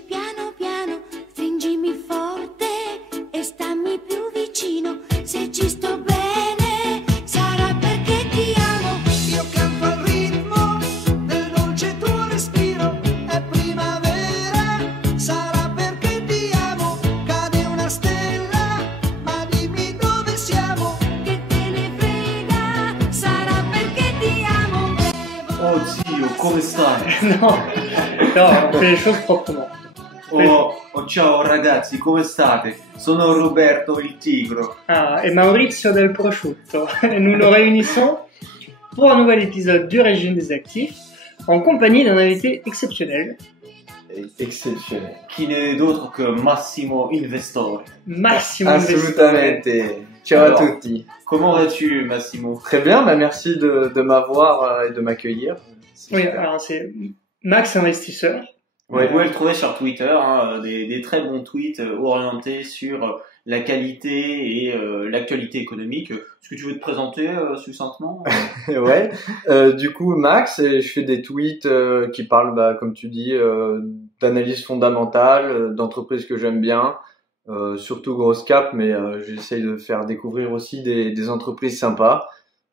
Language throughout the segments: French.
dice piano piano, stringimi forte e stammi più vicino. Se ci sto bene, sarà perché ti amo. Io canto al ritmo del dolce tuo respiro, è primavera, sarà perché ti amo. Cade una stella, ma dimmi dove siamo. Che te ne frega, sarà perché ti amo. Oh zio, come stai? No, on fait les choses proprement. Oh, ciao ragazzi, come state? Sono Roberto il Tigro. Ah, et Maurizio del Prosciutto. Et nous nous réunissons pour un nouvel épisode du Régime des Actifs en compagnie d'un invité exceptionnel, Exceptionnel. Chi n'est d'autre que Massimo Investore. Massimo Investore. Assolutamente. Ciao Alors. a tutti. Comment vas-tu, Massimo? Très bien, bah merci de m'avoir et de m'accueillir. C'est Oui, super. alors c'est Max investisseur. Vous pouvez le trouver sur Twitter, hein, des très bons tweets orientés sur la qualité et l'actualité économique. Est-ce que tu veux te présenter succinctement? Ouais. Du coup, Max, et je fais des tweets qui parlent, bah, comme tu dis, d'analyse fondamentale, d'entreprises que j'aime bien, surtout grosse cap, mais j'essaye de faire découvrir aussi des entreprises sympas.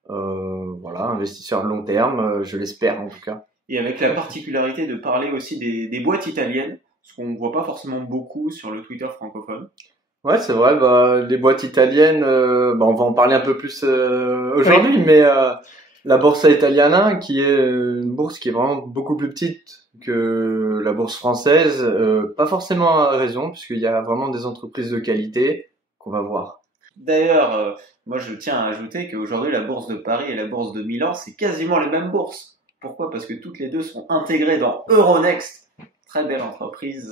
Voilà, investisseur de long terme, je l'espère en tout cas. Et avec la particularité de parler aussi des boîtes italiennes, ce qu'on ne voit pas forcément beaucoup sur le Twitter francophone. Ouais, c'est vrai, bah, les boîtes italiennes, bah, on va en parler un peu plus aujourd'hui, mais la Borsa Italiana, qui est une bourse qui est vraiment beaucoup plus petite que la bourse française, pas forcément à raison, puisqu'il y a vraiment des entreprises de qualité qu'on va voir. D'ailleurs, moi je tiens à ajouter qu'aujourd'hui la bourse de Paris et la bourse de Milan, c'est quasiment les mêmes bourses. Pourquoi? Parce que toutes les deux sont intégrées dans Euronext, très belle entreprise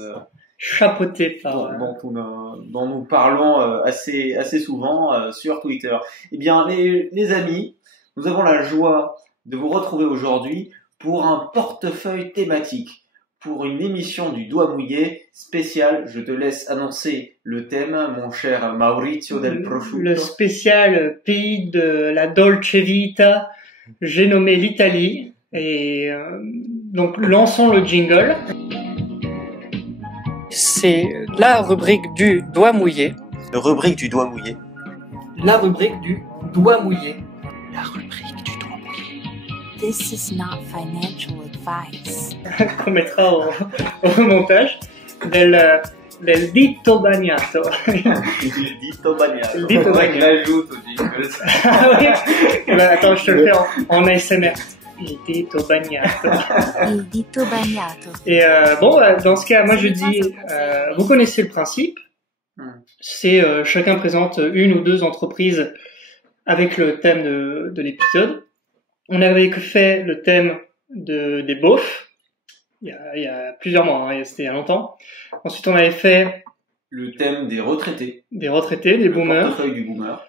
Chapeauté par... dont nous parlons assez souvent sur Twitter. Eh bien, les amis, nous avons la joie de vous retrouver aujourd'hui pour un portefeuille thématique, pour une émission du Doigt Mouillé spéciale. Je te laisse annoncer le thème, mon cher Maurizio del Prosciutto. Le spécial pays de la Dolce Vita, j'ai nommé l'Italie. Et donc lançons le jingle. C'est la rubrique du Doigt Mouillé. La rubrique du Doigt Mouillé. La rubrique du Doigt Mouillé. La rubrique du Doigt Mouillé. This is not financial advice. Qu'on mettra au montage. Del dito bagnato. Il dito bagnato. Il dito bagnato. L'ajoute au jingle. Ah oui. Eh ben, attends, je te le fais en ASMR. Il dito bagnato. Il dito bagnato. Et bon, dans ce cas, moi je dis, vous connaissez le principe. C'est chacun présente une ou deux entreprises avec le thème de l'épisode. On avait fait le thème des beaufs il y a plusieurs mois, hein, c'était il y a longtemps. Ensuite, on avait fait Le thème des retraités. des retraités, des Le boomers. portefeuille du boomer.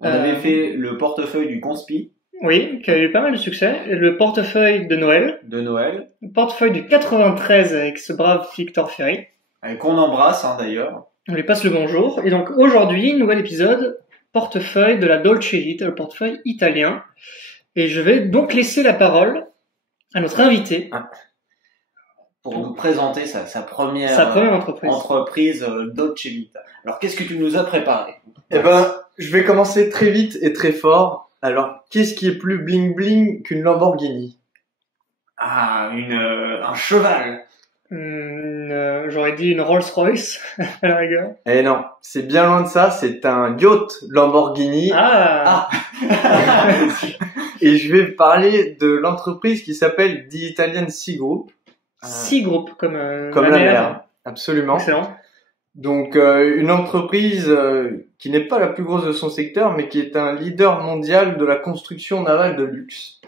On avait fait le portefeuille du conspi Oui, qui a eu pas mal de succès. Et le portefeuille de Noël. de Noël, Le portefeuille du 93 avec ce brave Victor Ferry. qu'on embrasse hein, d'ailleurs. On lui passe le bonjour. Et donc aujourd'hui, nouvel épisode, portefeuille de la Dolce Vita, le portefeuille italien. Et je vais donc laisser la parole à notre invité, Pour nous présenter sa première entreprise. Dolce Vita. Alors qu'est-ce que tu nous as préparé? Eh ben, je vais commencer très vite et très fort. Alors, qu'est-ce qui est plus bling bling qu'une Lamborghini? Ah, un cheval. J'aurais dit une Rolls-Royce, à la rigueur. Eh non, c'est bien loin de ça, c'est un yacht Lamborghini. Ah, Et je vais parler de l'entreprise qui s'appelle The Italian Sea Group. Sea Group, comme Comme la mer. Absolument. Excellent. Donc une entreprise qui n'est pas la plus grosse de son secteur, mais qui est un leader mondial de la construction navale de luxe.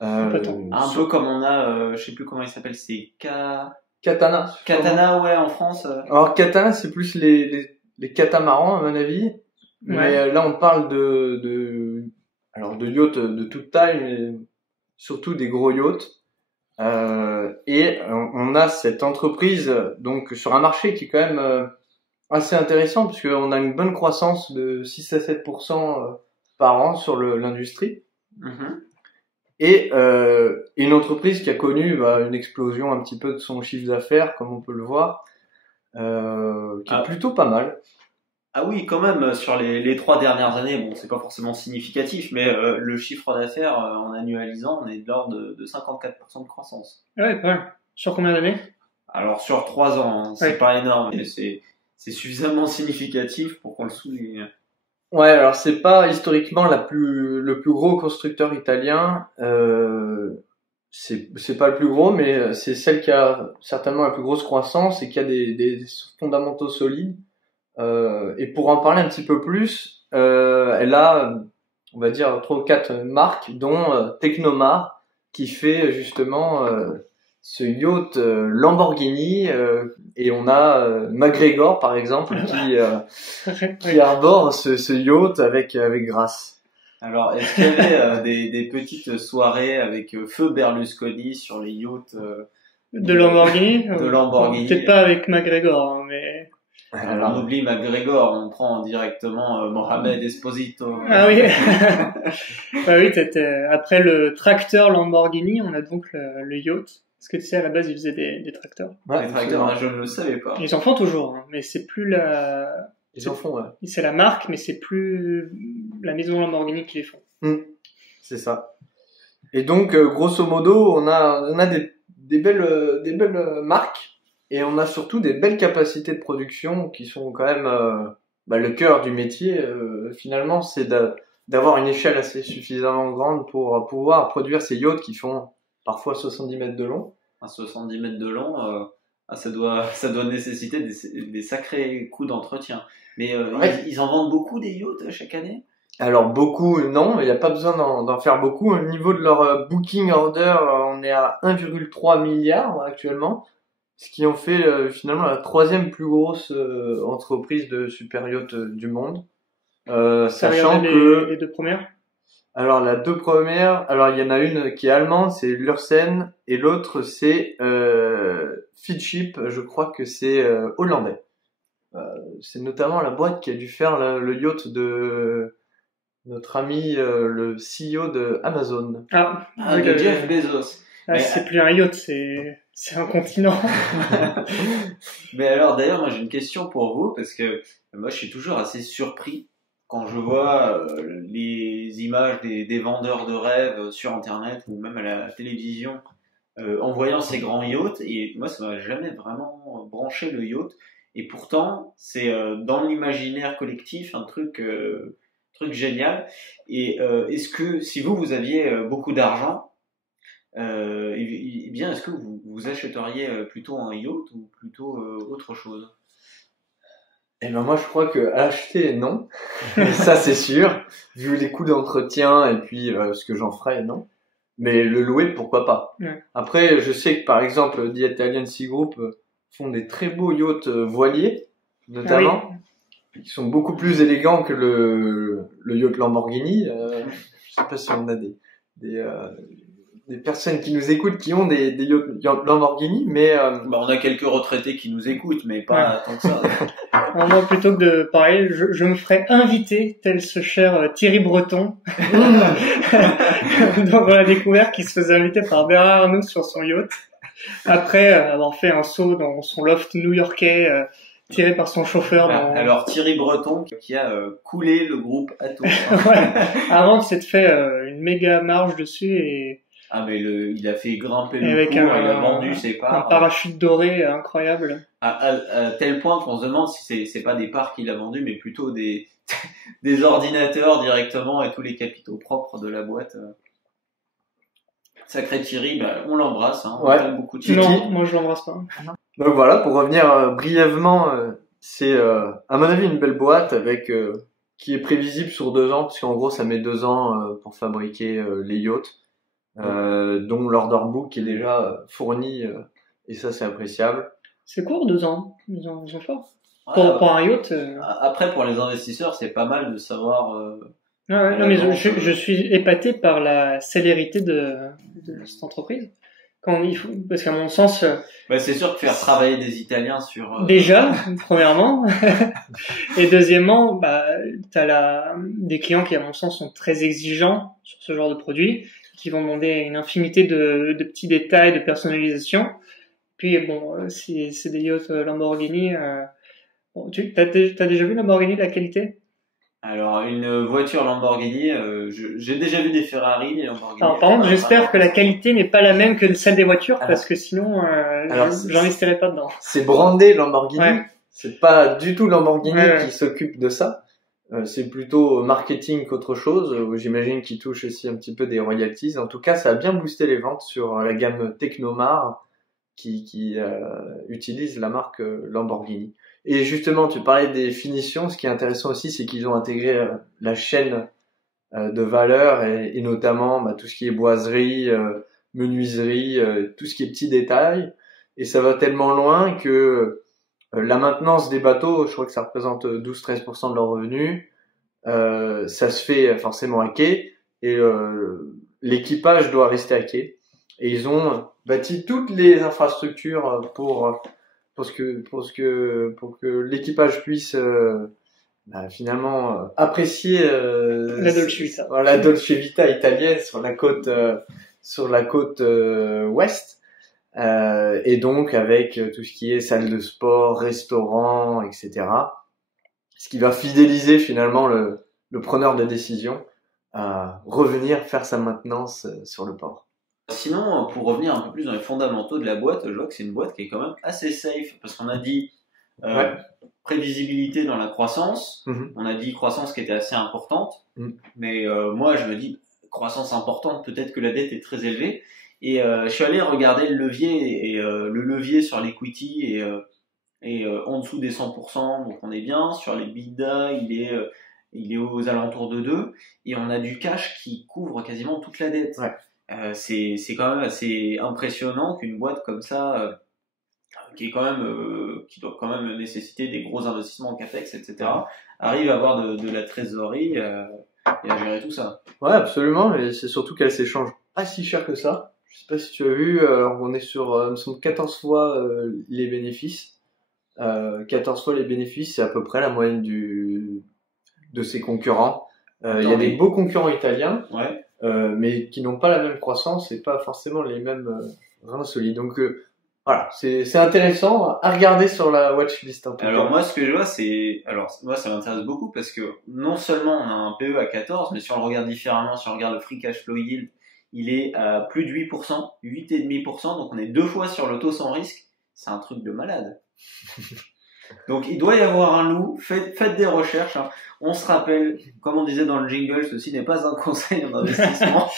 Un peu comme on a, je sais plus comment il s'appelle, c'est Katana. Katana, ouais, en France. Alors Katana, c'est plus les catamarans à mon avis. Ouais. Mais là on parle de yachts de toute taille, mais surtout des gros yachts. Et on a cette entreprise donc sur un marché qui est quand même assez intéressant puisqu'on a une bonne croissance de 6 à 7% par an sur l'industrie. Mhm. Et une entreprise qui a connu une explosion un petit peu de son chiffre d'affaires, comme on peut le voir, qui est plutôt pas mal. Ah oui, quand même, sur les 3 dernières années, bon, c'est pas forcément significatif, mais le chiffre d'affaires en annualisant, on est de l'ordre de 54% de croissance. Ouais, pas mal. Sur combien d'années? Alors sur 3 ans, hein, c'est Ouais. pas énorme, mais c'est suffisamment significatif pour qu'on le souligne. Ouais, alors c'est pas historiquement le plus gros constructeur italien. C'est pas le plus gros, mais c'est celle qui a certainement la plus grosse croissance et qui a des fondamentaux solides. Et pour en parler un petit peu plus, elle a, on va dire, 3 ou 4 marques, dont Technomar, qui fait justement ce yacht Lamborghini, et on a MacGregor par exemple qui arbore ce yacht avec Grasse. Alors, est-ce qu'il y avait des petites soirées avec feu Berlusconi sur les yachts De Lamborghini? de Lamborghini? Peut-être pas avec MacGregor, hein, mais... Alors, on oublie MacGregor, on prend directement Mohamed Esposito. Ah oui. Bah oui, après le tracteur Lamborghini, on a donc le yacht. Parce que tu sais, à la base, ils faisaient des tracteurs. Les tracteurs, hein, je ne le savais pas. Ils en font toujours, hein, mais c'est plus Ils en font, ouais. c'est la marque, mais c'est plus la maison Lamborghini qui les font. C'est ça. Et donc, grosso modo, on a des belles marques, et on a surtout des belles capacités de production qui sont quand même le cœur du métier. Finalement, c'est d'avoir une échelle assez suffisamment grande pour pouvoir produire ces yachts qui font parfois 70 mètres de long. À 70 mètres de long, ça doit nécessiter des sacrés coûts d'entretien. Mais Ouais. ils en vendent beaucoup des yachts chaque année? Alors beaucoup, non, il n'y a pas besoin d'en faire beaucoup. Au niveau de leur booking order, on est à 1,3 milliard actuellement, ce qui en fait finalement la 3e plus grosse entreprise de super yacht du monde. Sachant que les 2 premières? alors la 2 premières, alors il y en a une qui est allemande, c'est Lürsen, et l'autre c'est Fitship, je crois que c'est hollandais. C'est notamment la boîte qui a dû faire le yacht de notre ami le CEO de Amazon. Ah, Ah, de Jeff Bezos. Ah, c'est plus un yacht, c'est un continent. Mais alors, d'ailleurs, moi j'ai une question pour vous, parce que moi je suis toujours assez surpris quand je vois les images des vendeurs de rêves sur Internet ou même à la télévision en voyant ces grands yachts, et moi ça m'a jamais vraiment branché le yacht, et pourtant c'est dans l'imaginaire collectif un truc génial. Et est-ce que si vous aviez beaucoup d'argent, eh bien, est-ce que vous achèteriez plutôt un yacht ou plutôt autre chose? Et ben moi je crois que acheter non, ça c'est sûr, vu les coûts d'entretien et puis ce que j'en ferais non, mais le louer pourquoi pas. Ouais. Après je sais que par exemple The Italian Sea Group font des très beaux yachts voiliers notamment. Ah oui. Qui sont beaucoup plus élégants que le yacht Lamborghini. Je sais pas si on a des personnes qui nous écoutent qui ont des yachts Lamborghini, mais On a quelques retraités qui nous écoutent, mais pas tant que ça. Alors moi, plutôt que de parler, je me ferais inviter, tel ce cher Thierry Breton, dans la découverte, qui se faisait inviter par Bernard Arnault sur son yacht, après avoir fait un saut dans son loft new-yorkais, tiré par son chauffeur. Alors Thierry Breton qui a coulé le groupe Atos. Ouais. Avant, il s'est fait une méga marge dessus et Ah mais il a fait grimper le avec cours, il a vendu ses un parts parachute doré incroyable. à tel point qu'on se demande si c'est pas des parts qu'il a vendues, mais plutôt des des ordinateurs directement et tous les capitaux propres de la boîte. Sacré Thierry, on l'embrasse, hein, on Ouais. aime beaucoup Thierry. Non, moi je l'embrasse pas. donc voilà, pour revenir brièvement, c'est à mon avis une belle boîte avec qui est prévisible sur 2 ans, parce qu'en gros ça met 2 ans pour fabriquer les yachts, dont l'order book est déjà fourni, et ça c'est appréciable. C'est court, 2 ans. Ils ont fort. Ouais, Pour un yacht. Après, pour les investisseurs, c'est pas mal de savoir. Ouais, non, mais je suis épaté par la célérité de cette entreprise. Parce qu'à mon sens, C'est sûr que faire travailler des Italiens sur. déjà, premièrement, et deuxièmement, t'as des clients qui, à mon sens, sont très exigeants sur ce genre de produit, qui vont demander une infinité de petits détails, de personnalisation. Puis bon, c'est des yachts Lamborghini. Bon, t'as déjà vu Lamborghini, la qualité? Alors, une voiture Lamborghini, j'ai déjà vu des Ferrari, des Lamborghini. Alors, par contre, j'espère que la qualité n'est pas la même que celle des voitures, parce que sinon, j'investirais pas dedans. C'est brandé Lamborghini. Ouais. C'est pas du tout Lamborghini Ouais. qui s'occupe de ça. C'est plutôt marketing qu'autre chose. J'imagine qu'il touche aussi un petit peu des royalties. En tout cas, ça a bien boosté les ventes sur la gamme Technomar qui utilise la marque Lamborghini. Et justement, tu parlais des finitions. Ce qui est intéressant aussi, c'est qu'ils ont intégré la chaîne de valeur et notamment tout ce qui est boiserie, menuiserie, tout ce qui est petits détails. Et ça va tellement loin que la maintenance des bateaux, je crois que ça représente 12-13% de leurs revenus. Ça se fait forcément à quai et l'équipage doit rester à quai. Et ils ont bâti toutes les infrastructures pour que l'équipage puisse finalement apprécier La Dolce Vita. la Dolce Vita italienne sur la côte ouest. Et donc avec tout ce qui est salle de sport, restaurant, etc. Ce qui va fidéliser finalement le preneur de décision à revenir faire sa maintenance sur le port. Sinon, pour revenir un peu plus dans les fondamentaux de la boîte, je vois que c'est une boîte qui est quand même assez safe, parce qu'on a dit prévisibilité dans la croissance, on a dit croissance qui était assez importante, mais moi je me dis croissance importante, peut-être que la dette est très élevée. Et je suis allé regarder le levier et le levier sur l'equity et en dessous des 100%, donc on est bien. Sur les EBITDA, il est aux alentours de 2 et on a du cash qui couvre quasiment toute la dette. Ouais. C'est quand même assez impressionnant qu'une boîte comme ça, qui doit quand même nécessiter des gros investissements en capex, etc., arrive à avoir de la trésorerie et à gérer tout ça. Ouais, absolument. Et c'est surtout qu'elle s'échange pas si cher que ça. Je sais pas si tu as vu, on est sur nous sommes 14 fois les bénéfices. 14 fois les bénéfices, c'est à peu près la moyenne de ses concurrents. Il y a des beaux concurrents italiens, mais qui n'ont pas la même croissance et pas forcément les mêmes reins solides. Donc voilà, c'est intéressant à regarder sur la watchlist. Alors moi, ce que je vois, moi ça m'intéresse beaucoup parce que non seulement on a un PE à 14, mais si on le regarde différemment, si on regarde le free cash flow yield, il est à plus de 8%, 8,5%, donc on est 2 fois sur le taux sans risque. C'est un truc de malade. Donc il doit y avoir un loup, faites des recherches. Hein. On se rappelle, comme on disait dans le jingle, ceci n'est pas un conseil en investissement,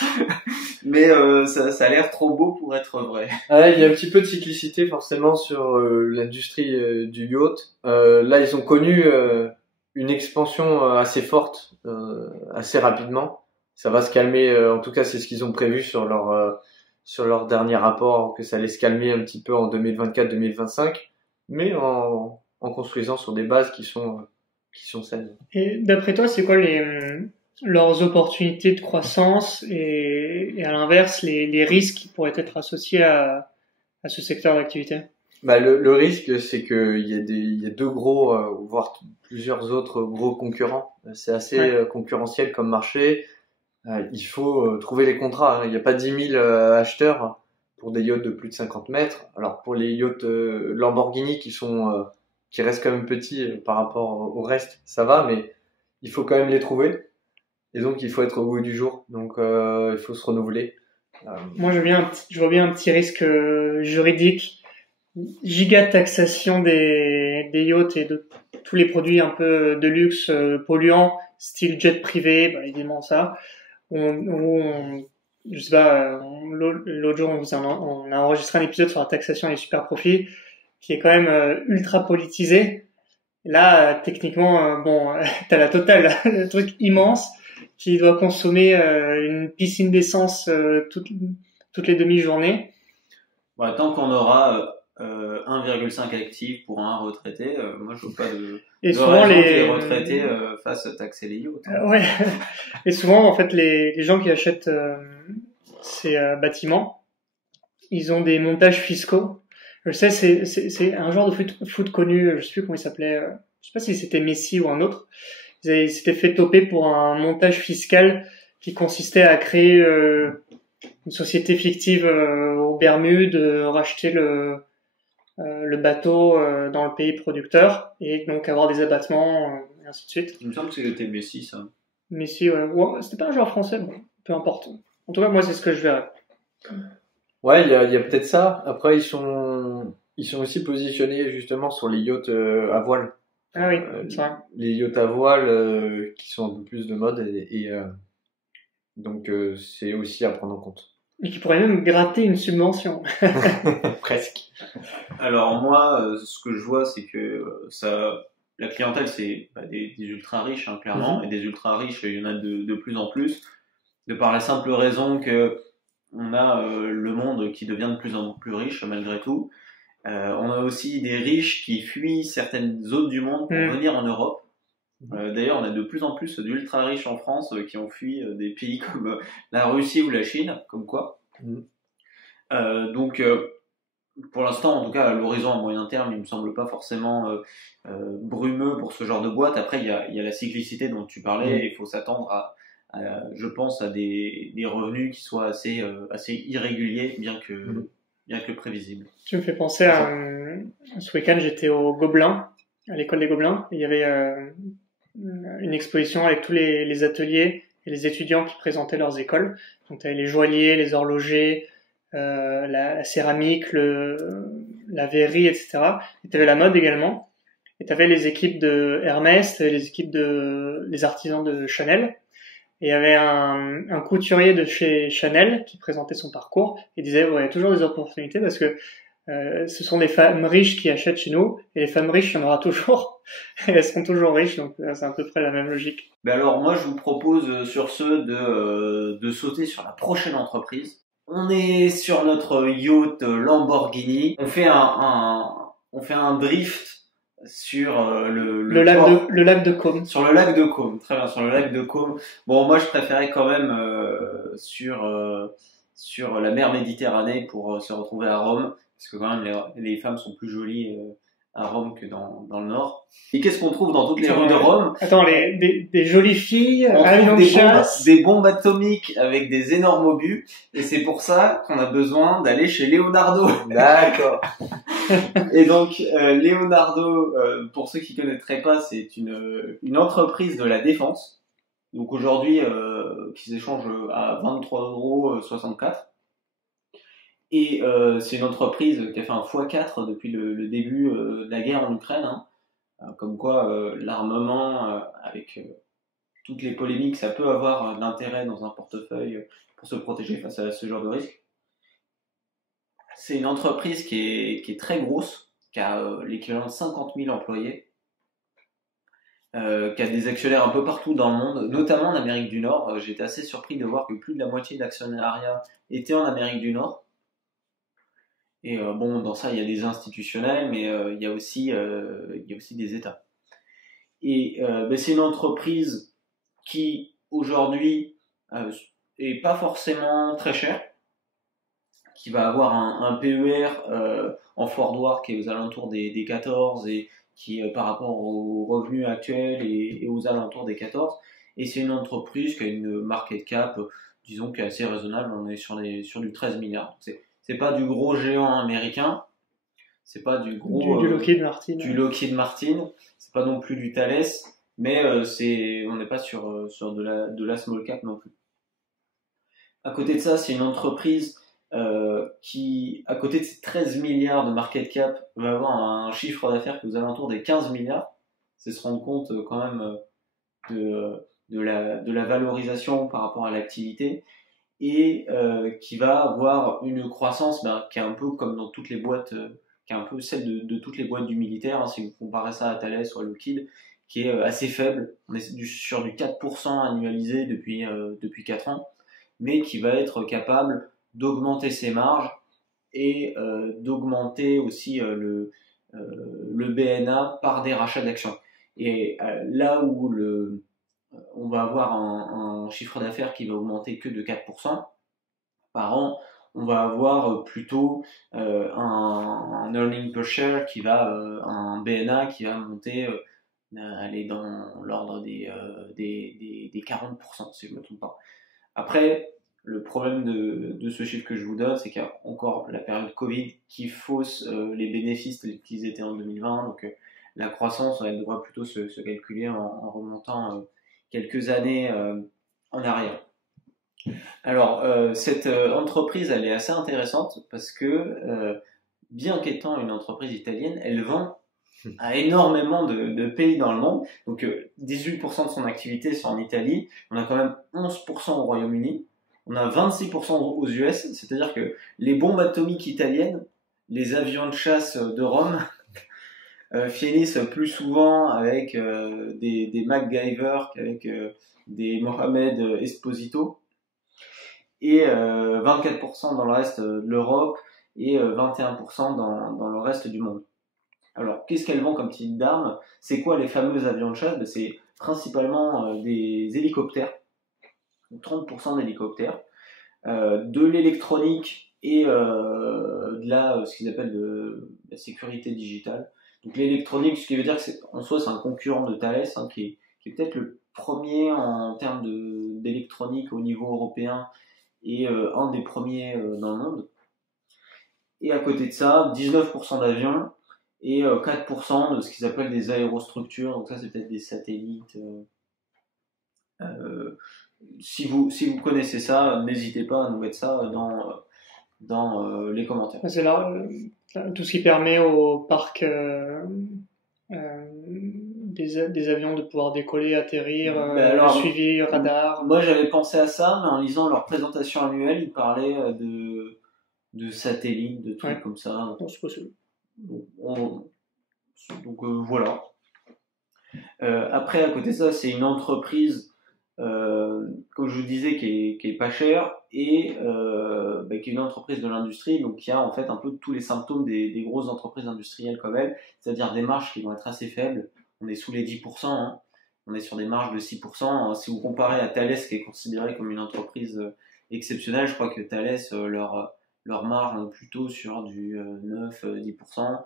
mais ça a l'air trop beau pour être vrai. Il y a un petit peu de cyclicité forcément sur l'industrie du yacht. Là, ils ont connu une expansion assez forte, assez rapidement. Ça va se calmer, en tout cas c'est ce qu'ils ont prévu sur leur dernier rapport, que ça allait se calmer un petit peu en 2024-2025, mais en construisant sur des bases qui sont saines. Et d'après toi, c'est quoi leurs opportunités de croissance et à l'inverse les risques qui pourraient être associés à ce secteur d'activité? Le risque, c'est qu'il y a deux gros, voire plusieurs autres gros concurrents. C'est assez concurrentiel comme marché. Il faut trouver les contrats. Il n'y a pas 10 000 acheteurs pour des yachts de plus de 50 mètres. Alors pour les yachts Lamborghini qui restent quand même petits par rapport au reste, ça va, mais il faut quand même les trouver. Et donc il faut être au goût du jour. Donc il faut se renouveler. Moi je vois bien un petit risque juridique, giga taxation des yachts et de tous les produits un peu de luxe polluants, style jet privé, évidemment ça. Je sais pas, l'autre jour on a enregistré un épisode sur la taxation des super profits qui est quand même ultra politisé. Là, techniquement, t'as la totale, le truc immense qui doit consommer une piscine d'essence toutes les demi-journées. Tant qu'on aura 1,5 actifs pour un retraité, moi je veux pas Et souvent les retraités fassent taxer les yachts. Et souvent en fait les gens qui achètent ces bâtiments, ils ont des montages fiscaux. Je sais, c'est un genre de foot connu, je sais plus comment il s'appelait, je sais pas si c'était Messi ou un autre. Ils s'étaient fait toper pour un montage fiscal qui consistait à créer une société fictive aux Bermudes, racheter le bateau dans le pays producteur et donc avoir des abattements et ainsi de suite. Il me semble que c'était Messi, ça. Messi, ouais, c'était pas un joueur français, bon, peu importe. En tout cas, moi, c'est ce que je verrais. Ouais, il y a peut-être ça. Après, ils sont aussi positionnés justement sur les yachts à voile. Ah oui, c'est vrai. Les yachts à voile qui sont un peu plus de mode donc c'est aussi à prendre en compte. Et qui pourrait même gratter une subvention. Presque. Alors moi, ce que je vois, c'est que la clientèle, c'est des ultra riches, hein, clairement, et des ultra riches, il y en a de plus en plus, de par la simple raison que on a le monde qui devient de plus en plus riche malgré tout. On a aussi des riches qui fuient certaines zones du monde pour venir en Europe. D'ailleurs, on a de plus en plus d'ultra riches en France qui ont fui des pays comme la Russie ou la Chine, comme quoi. Donc, pour l'instant, en tout cas, à l'horizon à moyen terme, il me semble pas forcément brumeux pour ce genre de boîte. Après, il y a la cyclicité dont tu parlais. Il faut s'attendre je pense, à des revenus qui soient assez irréguliers, bien que prévisibles. Tu me fais penser à ce week-end, j'étais au Gobelin, à l'école des Gobelins. Il y avait une exposition avec tous les ateliers et les étudiants qui présentaient leurs écoles. Donc, tu avais les joailliers, les horlogers, la céramique, la verrerie, etc. Et tu avais la mode également. Et tu avais les équipes de Hermès, les équipes les artisans de Chanel. Et il y avait un couturier de chez Chanel qui présentait son parcours et disait il y a toujours des opportunités parce que ce sont des femmes riches qui achètent chez nous et les femmes riches, il y en aura toujours et elles seront toujours riches, donc c'est à peu près la même logique. Alors moi je vous propose sur ce de sauter sur la prochaine entreprise. On est sur notre yacht Lamborghini, on fait un drift sur le lac de Côme. Sur le lac de Côme, très bien, sur le lac de Côme. Bon, moi je préférais quand même sur la mer Méditerranée pour se retrouver à Rome, parce que quand même les femmes sont plus jolies à Rome que dans le nord. Et qu'est-ce qu'on trouve dans toutes les rues de Rome? Attends, des jolies filles, des bombes atomiques avec des énormes obus, et c'est pour ça qu'on a besoin d'aller chez Leonardo. D'accord. Et donc Leonardo, pour ceux qui connaîtraient pas, c'est une entreprise de la défense. Donc aujourd'hui, qui s'échange à 23,64 €. Et c'est une entreprise qui a fait un x4 depuis le début de la guerre en Ukraine. Hein. Comme quoi l'armement, avec toutes les polémiques, ça peut avoir d'intérêt dans un portefeuille pour se protéger face à ce genre de risque. C'est une entreprise qui est très grosse, qui a l'équivalent de 50 000 employés, qui a des actionnaires un peu partout dans le monde, notamment en Amérique du Nord. J'étais assez surpris de voir que plus de la moitié de l'actionnariat était en Amérique du Nord. Et bon, dans ça, il y a des institutionnels, mais il y a aussi des États. Et c'est une entreprise qui, aujourd'hui, est pas forcément très chère, qui va avoir un PER en forward qui est aux alentours des 14 et qui, par rapport aux revenus actuels, est aux alentours des 14. Et c'est une entreprise qui a une market cap, disons, qui est assez raisonnable. On est sur du 13 milliards. C'est pas du gros géant américain, c'est pas du gros du Lockheed Martin. Du Lockheed Martin, c'est pas non plus du Thales, mais on n'est pas sur de la small cap non plus. À côté de ça, c'est une entreprise qui, à côté de ces 13 milliards de market cap, va avoir un chiffre d'affaires qui est aux alentours des 15 milliards. C'est se rendre compte quand même de la valorisation par rapport à l'activité. Et qui va avoir une croissance qui est un peu comme dans toutes les boîtes, qui est un peu celle de toutes les boîtes du militaire, hein, si vous comparez ça à Thales ou à Lockheed, qui est assez faible. On est sur du 4% annualisé depuis 4 ans, mais qui va être capable d'augmenter ses marges et d'augmenter aussi le BNA par des rachats d'actions. Et là où on va avoir un chiffre d'affaires qui va augmenter que de 4% par an, on va avoir plutôt un earning per share un BNA qui va monter, aller dans l'ordre des 40%, si je ne me trompe pas. Après, Le problème de ce chiffre que je vous donne, c'est qu'il y a encore la période Covid qui fausse les bénéfices tels qu'ils étaient en 2020. Donc la croissance, elle devra plutôt se calculer en remontant quelques années en arrière. Alors, cette entreprise, elle est assez intéressante parce que, bien qu'étant une entreprise italienne, elle vend à énormément de pays dans le monde. Donc, 18% de son activité, c'est en Italie. On a quand même 11% au Royaume-Uni. On a 26% aux US. C'est-à-dire que les bombes atomiques italiennes, les avions de chasse de Rome, finissent plus souvent avec des MacGyver qu'avec des Mohamed Esposito. Et 24% dans le reste de l'Europe et 21% dans le reste du monde. Alors, qu'est-ce qu'elles vendent comme type d'armes? C'est quoi les fameux avions de chasse? C'est principalement des hélicoptères, 30% d'hélicoptères, de l'électronique et ce qu'ils appellent de la sécurité digitale. Donc l'électronique, ce qui veut dire que en soi c'est un concurrent de Thales, hein, qui est peut-être le premier en termes d'électronique au niveau européen et un des premiers dans le monde. Et à côté de ça, 19% d'avions et 4% de ce qu'ils appellent des aérostructures. Donc ça, c'est peut-être des satellites. Si vous connaissez ça, n'hésitez pas à nous mettre ça dans les commentaires. C'est là tout ce qui permet au parc des avions de pouvoir décoller, atterrir, alors, suivi radar. Moi j'avais pensé à ça, mais en lisant leur présentation annuelle, ils parlaient de satellites, de trucs comme ça. C'est possible. Donc voilà. Après, à côté de ça, c'est une entreprise, comme je vous disais, qui est pas chère et qui est une entreprise de l'industrie, donc qui a en fait un peu tous les symptômes des grosses entreprises industrielles comme elle, c'est-à-dire des marges qui vont être assez faibles. On est sous les 10%, hein. On est sur des marges de 6%. Si vous comparez à Thales, qui est considérée comme une entreprise exceptionnelle, je crois que Thales, leur marge est plutôt sur du 9-10%.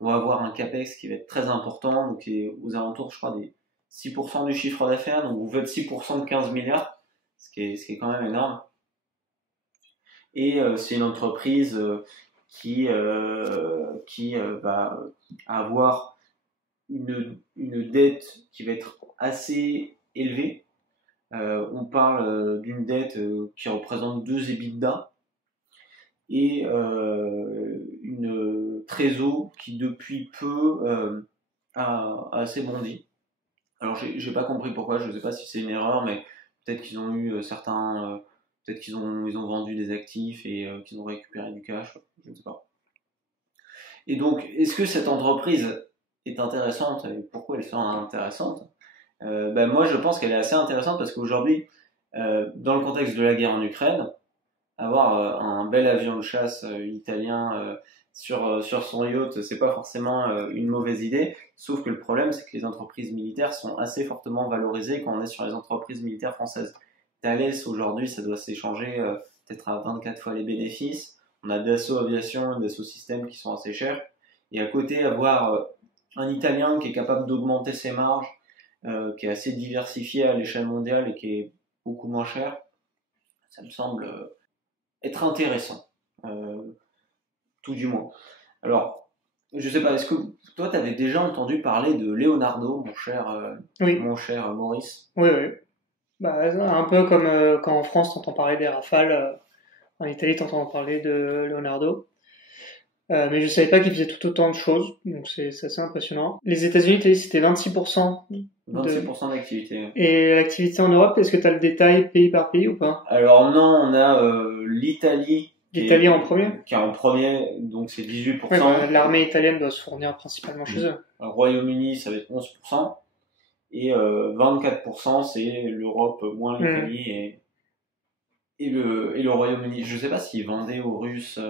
On va avoir un capex qui va être très important, donc qui est aux alentours, je crois, des 6% du chiffre d'affaires. Donc vous faites 6% de 15 milliards, ce qui est quand même énorme. Et c'est une entreprise qui va avoir une dette qui va être assez élevée. On parle d'une dette qui représente 2 EBITDA et une trésor qui depuis peu a assez bondi. Alors j'ai pas compris pourquoi, je sais pas si c'est une erreur, mais peut-être qu'ils ont eu peut-être qu'ils ont vendu des actifs et qu'ils ont récupéré du cash, je ne sais pas. Et donc, est-ce que cette entreprise est intéressante et pourquoi elle sera intéressante? Moi, je pense qu'elle est assez intéressante parce qu'aujourd'hui, dans le contexte de la guerre en Ukraine, avoir un bel avion de chasse italien sur son yacht, c'est pas forcément une mauvaise idée, sauf que le problème, c'est que les entreprises militaires sont assez fortement valorisées quand on est sur les entreprises militaires françaises. Thales, aujourd'hui, ça doit s'échanger peut-être à 24 fois les bénéfices. On a Dassault Aviation et Dassault Systèmes qui sont assez chers. Et à côté, avoir un Italien qui est capable d'augmenter ses marges, qui est assez diversifié à l'échelle mondiale et qui est beaucoup moins cher, ça me semble être intéressant. Tout du moins. Alors, je sais pas, est-ce que toi, tu avais déjà entendu parler de Leonardo, mon cher Maurice? Oui. Un peu comme quand en France, t'entends parler des Rafales, en Italie, t'entends parler de Leonardo. Mais je savais pas qu'ils faisaient tout autant de choses, donc c'est assez impressionnant. Les États-Unis, c'était 26%. 26% d'activité. Et l'activité en Europe, est-ce que tu as le détail pays par pays ou pas? Alors non, on a l'Italie. L'Italie en premier? Qui est en premier, donc c'est 18%. Oui, l'armée italienne doit se fournir principalement chez eux. Le Royaume-Uni, ça va être 11%. Et 24%, c'est l'Europe moins l'Italie et le Royaume-Uni. Je sais pas s'ils vendaient aux Russes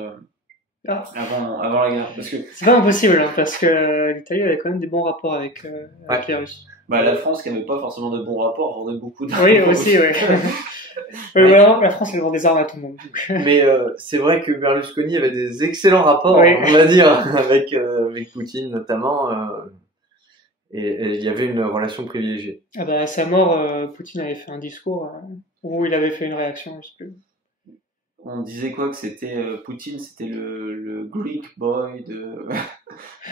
avant la guerre. Parce que c'est pas impossible, hein, parce que l'Italie avait quand même des bons rapports avec les Russes. La France, qui n'avait pas forcément de bons rapports, vendait beaucoup d'armes. Oui, aussi, oui. Oui, voilà, la France, elle vend des armes à tout le monde. Donc. Mais c'est vrai que Berlusconi avait des excellents rapports, on va dire, avec Poutine notamment. Et il y avait une relation privilégiée. À sa mort, Poutine avait fait un discours où il avait fait une réaction, je sais plus. on disait quoi que c'était Poutine, c'était le Greek boy de,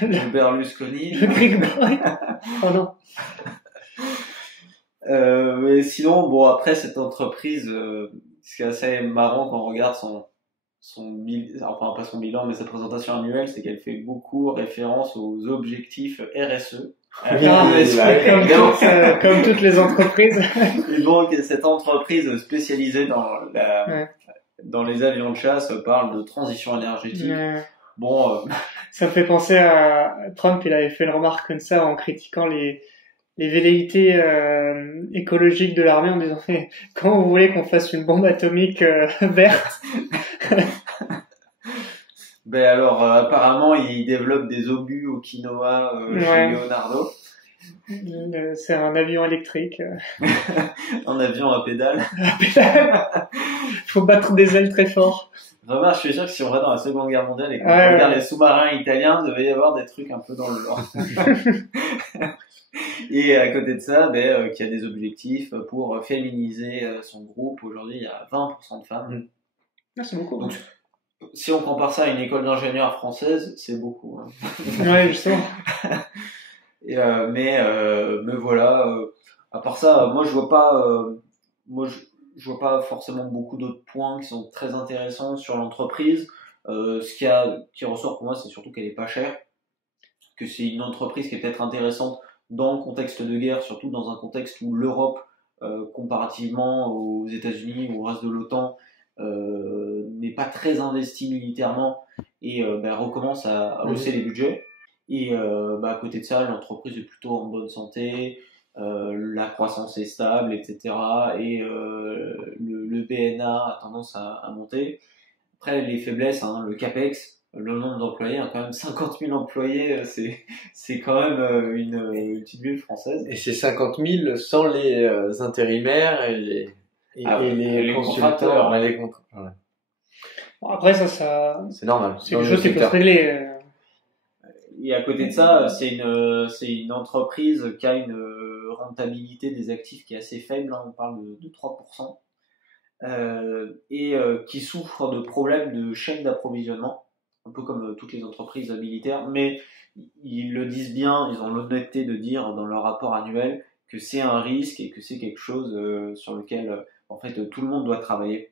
de Berlusconi. Le Greek boy. Oh non. Mais sinon, bon, après cette entreprise, ce qui est assez marrant quand on regarde enfin pas son bilan, mais sa présentation annuelle, c'est qu'elle fait beaucoup référence aux objectifs RSE. Comme toutes les entreprises. Et donc cette entreprise spécialisée dans les avions de chasse parle de transition énergétique. Bon, ça me fait penser à Trump, il avait fait une remarque comme ça en critiquant les velléités écologiques de l'armée en disant quand vous voulez qu'on fasse une bombe atomique verte. Ben alors apparemment il développe des obus au quinoa chez Leonardo. C'est un avion électrique. Un avion à pédale. Faut battre des ailes très fort. Vraiment, je suis sûr que si on va dans la Seconde Guerre mondiale et qu'on regarde les sous-marins italiens, il devait y avoir des trucs un peu dans le genre. Et à côté de ça, qu'il y a des objectifs pour féminiser son groupe. Aujourd'hui, il y a 20% de femmes. C'est beaucoup. Donc, si on compare ça à une école d'ingénieurs française, c'est beaucoup. Hein. Ouais, justement. Et, mais voilà. À part ça, moi je vois pas. Je vois pas forcément beaucoup d'autres points qui sont très intéressants sur l'entreprise. Ce qui ressort pour moi, c'est surtout qu'elle est pas chère, que c'est une entreprise qui est peut-être intéressante dans le contexte de guerre, surtout dans un contexte où l'Europe, comparativement aux États-Unis ou au reste de l'OTAN, n'est pas très investie militairement et recommence à hausser les budgets. Et à côté de ça, l'entreprise est plutôt en bonne santé. La croissance est stable, etc. Et le BNA a tendance à monter. Après, les faiblesses, le CAPEX, le nombre d'employés, quand même 50 000 employés, c'est quand même une petite ville française. Et c'est 50 000 sans les intérimaires et les consultants. contracteurs. Ouais. Bon, après, ça... C'est normal. C'est quelque chose qui peut se régler. Et à côté de ça, c'est une entreprise qui a une rentabilité des actifs qui est assez faible, on parle de 3%, et qui souffre de problèmes de chaîne d'approvisionnement, un peu comme toutes les entreprises militaires, mais ils le disent bien, ils ont l'honnêteté de dire dans leur rapport annuel que c'est un risque et que c'est quelque chose sur lequel en fait tout le monde doit travailler.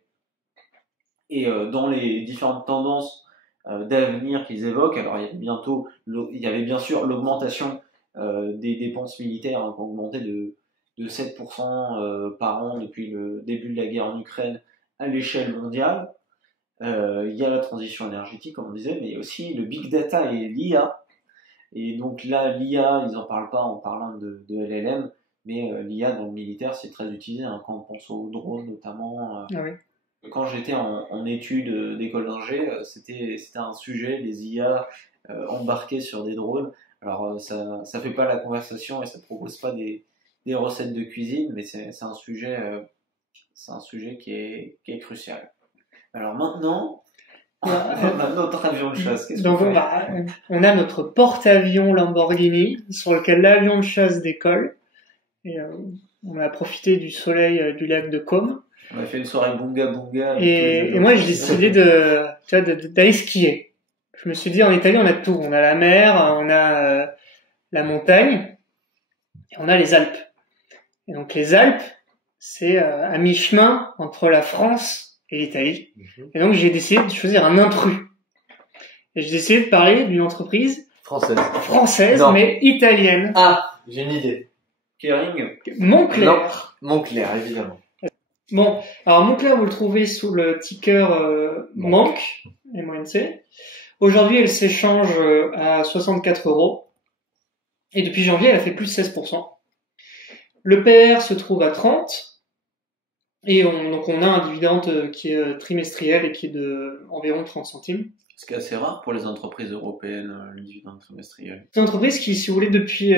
Et dans les différentes tendances d'avenir qu'ils évoquent, alors il y avait bien sûr l'augmentation des dépenses militaires qui ont augmenté de 7% par an depuis le début de la guerre en Ukraine à l'échelle mondiale. Il y a la transition énergétique, comme on disait, mais il y a aussi le big data et l'IA. Et donc là, l'IA, ils en parlent pas en parlant de LLM, mais l'IA dans le militaire, c'est très utilisé, quand on pense aux drones notamment. Oui. Quand j'étais en études d'école d'ingé, c'était un sujet, les IA embarquées sur des drones. Alors ça fait pas la conversation et ça propose pas des recettes de cuisine, mais c'est un sujet qui est crucial. Alors maintenant, on a notre avion de chasse. Qu'est-ce qu'on fait ? On a notre porte-avions Lamborghini sur lequel l'avion de chasse décolle. Et on a profité du soleil du lac de Côme. On a fait une soirée bunga bunga. Et moi, j'ai décidé d'aller skier. Je me suis dit, en Italie, on a tout. On a la mer, on a la montagne, et on a les Alpes. Et donc, les Alpes, c'est à mi-chemin entre la France et l'Italie. Et donc, j'ai décidé de choisir un intrus. Et j'ai décidé de parler d'une entreprise française, mais italienne. Ah, j'ai une idée. Kering. Moncler. Moncler, évidemment. Bon, alors Moncler, vous le trouvez sous le ticker MONC, M-O-N-C. Aujourd'hui, elle s'échange à 64 €. Et depuis janvier, elle a fait plus 16%. Le PR se trouve à 30. Et donc on a un dividende qui est trimestriel et qui est de environ 30 centimes. Ce qui est assez rare pour les entreprises européennes, le dividende trimestriel. C'est une entreprise qui, si vous voulez, depuis,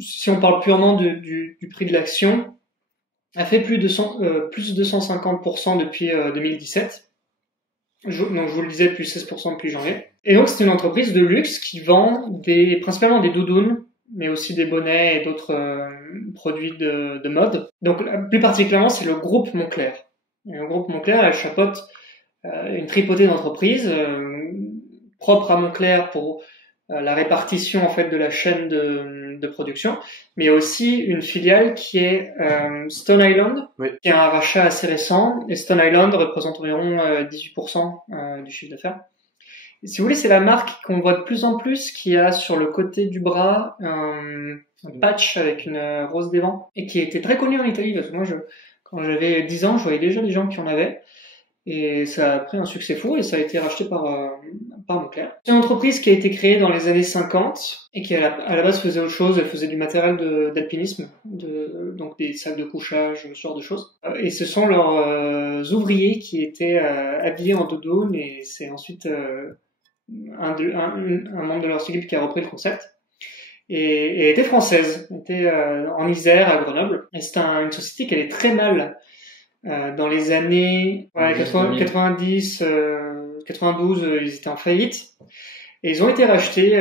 si on parle purement du prix de l'action, a fait plus de 250% depuis 2017. Donc je vous le disais, plus 16% depuis janvier. Et donc c'est une entreprise de luxe qui vend principalement des doudounes, mais aussi des bonnets et d'autres produits de mode. Donc plus particulièrement, c'est le groupe Moncler. Et le groupe Moncler, elle chapeaute une tripotée d'entreprises propres à Moncler pour la répartition en fait de la chaîne de production, mais il y a aussi une filiale qui est Stone Island, Oui. qui a un rachat assez récent, et Stone Island représente environ 18% du chiffre d'affaires. Et si vous voulez, c'est la marque qu'on voit de plus en plus, qui a sur le côté du bras un patch avec une rose des vents, et qui était très connue en Italie, parce que moi, quand j'avais 10 ans, je voyais déjà des gens qui en avaient. Et ça a pris un succès fou et ça a été racheté par Moncler. C'est une entreprise qui a été créée dans les années 50 et qui à la base faisait autre chose. Elle faisait du matériel d'alpinisme, donc des sacs de couchage, ce genre de choses. Et ce sont leurs ouvriers qui étaient habillés en doudoune et c'est ensuite un membre de leur équipe qui a repris le concept. Et elle était française, elle était en Isère à Grenoble. Et c'est une société qui allait très mal dans les années 90, 92, ils étaient en faillite et ils ont été rachetés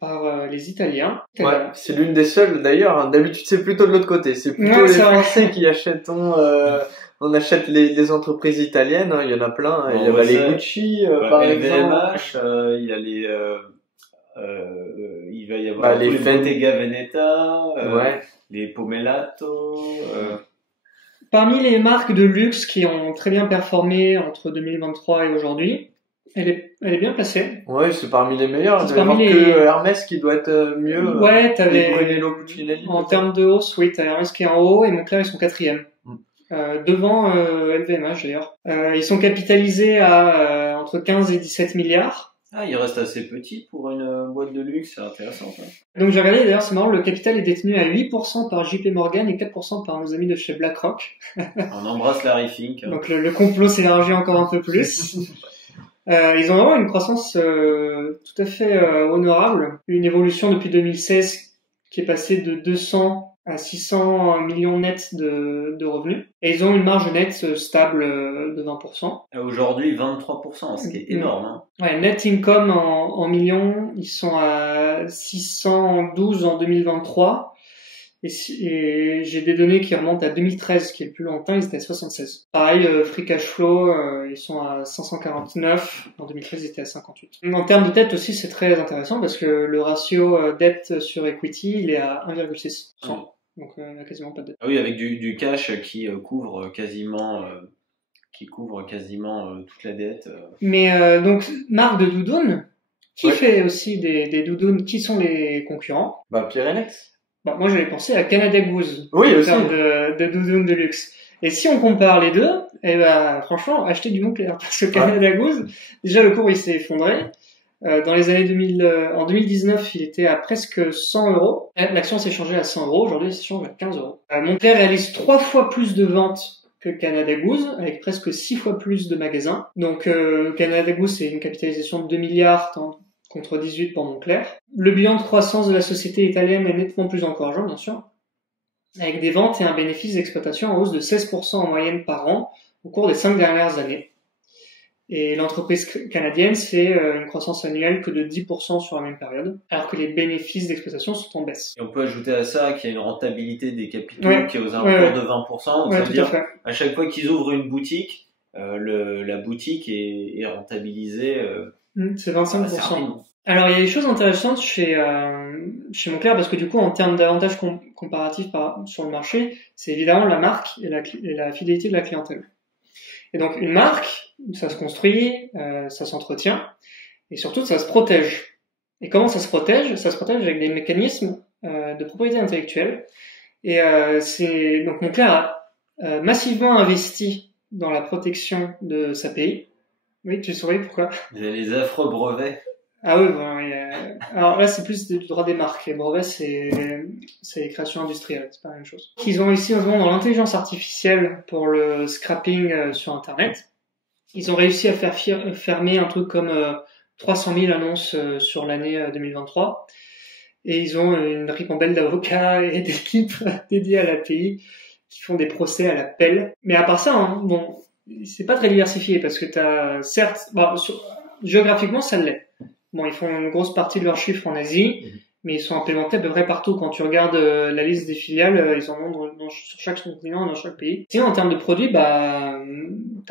par les Italiens. Ouais, c'est l'une des seules d'ailleurs. Hein. D'habitude, c'est plutôt de l'autre côté. C'est plutôt les Français qui achètent. On achète les entreprises italiennes. Hein. Il y en a plein. Hein. Il y a les Gucci, par exemple. LVMH. Il y a il va y avoir les Bottega Veneta, les Pomellato. Parmi les marques de luxe qui ont très bien performé entre 2023 et aujourd'hui, elle est bien placée. Ouais, c'est parmi les meilleures. C'est parmi les... que Hermès qui doit être mieux. Ouais, t'avais... Brunello Cucinelli. En termes de hausse, oui, t'as Hermès qui est en haut et Moncler, ils sont 4e. Devant LVMH d'ailleurs. Ils sont capitalisés à entre 15 et 17 milliards. Ah, il reste assez petit pour une boîte de luxe, c'est intéressant. Ça. Donc j'ai regardé, d'ailleurs, c'est marrant, le capital est détenu à 8% par JP Morgan et 4% par nos amis de chez BlackRock. On embrasse Larry Fink. Donc le complot s'élargit encore un peu plus. Ils ont vraiment une croissance tout à fait honorable. Une évolution depuis 2016 qui est passée de 200 à 600 millions nets de revenus. Et ils ont une marge nette stable de 20%. Aujourd'hui, 23%, ce qui est énorme. Hein. Ouais, net income en millions, ils sont à 612 en 2023. Et j'ai des données qui remontent à 2013, qui est le plus lointain, ils étaient à 76. Pareil, free cash flow, ils sont à 549. En 2013, ils étaient à 58. En termes de dette aussi, c'est très intéressant parce que le ratio dette sur equity, il est à 1,6%. Donc, il n'y a quasiment pas de dette. Ah oui, avec du cash qui couvre quasiment toute la dette. Mais donc, marque de doudoune, qui fait aussi des doudounes, qui sont les concurrents? Pyrenex. Bah, moi, j'avais pensé à Canada Goose. Oui, aussi. De doudoune de luxe. Et si on compare les deux, franchement, achetez du Moncler. Parce que Canada Goose, déjà, le cours, il s'est effondré. Dans les années 2000, en 2019, il était à presque 100 euros. L'action s'est changée à 100 euros. Aujourd'hui, elle s'échange à 15 euros. Moncler réalise 3 fois plus de ventes que Canada Goose, avec presque 6 fois plus de magasins. Donc, Canada Goose, c'est une capitalisation de 2 milliards, contre 18 pour Moncler. Le bilan de croissance de la société italienne est nettement plus encourageant, bien sûr, avec des ventes et un bénéfice d'exploitation en hausse de 16% en moyenne par an au cours des 5 dernières années. Et l'entreprise canadienne, c'est une croissance annuelle que de 10% sur la même période, alors que les bénéfices d'exploitation sont en baisse. Et on peut ajouter à ça qu'il y a une rentabilité des capitaux qui est aux alentours de 20%. Donc ça veut dire à chaque fois qu'ils ouvrent une boutique, la boutique est rentabilisée. C'est 25%. Alors il y a des choses intéressantes chez Moncler parce que du coup en termes d'avantages comparatifs sur le marché, c'est évidemment la marque et la fidélité de la clientèle. Et donc une marque, ça se construit, ça s'entretient et surtout ça se protège. Et comment ça se protège? Ça se protège avec des mécanismes de propriété intellectuelle. Et donc Moncler a massivement investi dans la protection de sa pays. Oui, tu souris, pourquoi? Les affreux brevets. Ah oui, alors là c'est plus du droit des marques. Les brevets c'est les créations industrielles, c'est pas la même chose. Ils ont réussi en ce moment dans l'intelligence artificielle pour le scrapping sur Internet. Ils ont réussi à faire fermer un truc comme 300 000 annonces sur l'année 2023. Et ils ont une ribambelle d'avocats et d'équipes dédiées à l'API qui font des procès à la pelle. Mais à part ça, c'est pas très diversifié parce que t'as certes, géographiquement ça l'est. Bon, ils font une grosse partie de leurs chiffres en Asie, mais ils sont implémentés à peu près partout. Quand tu regardes la liste des filiales, ils en ont sur chaque continent, dans chaque pays. Sinon, en termes de produits, t'as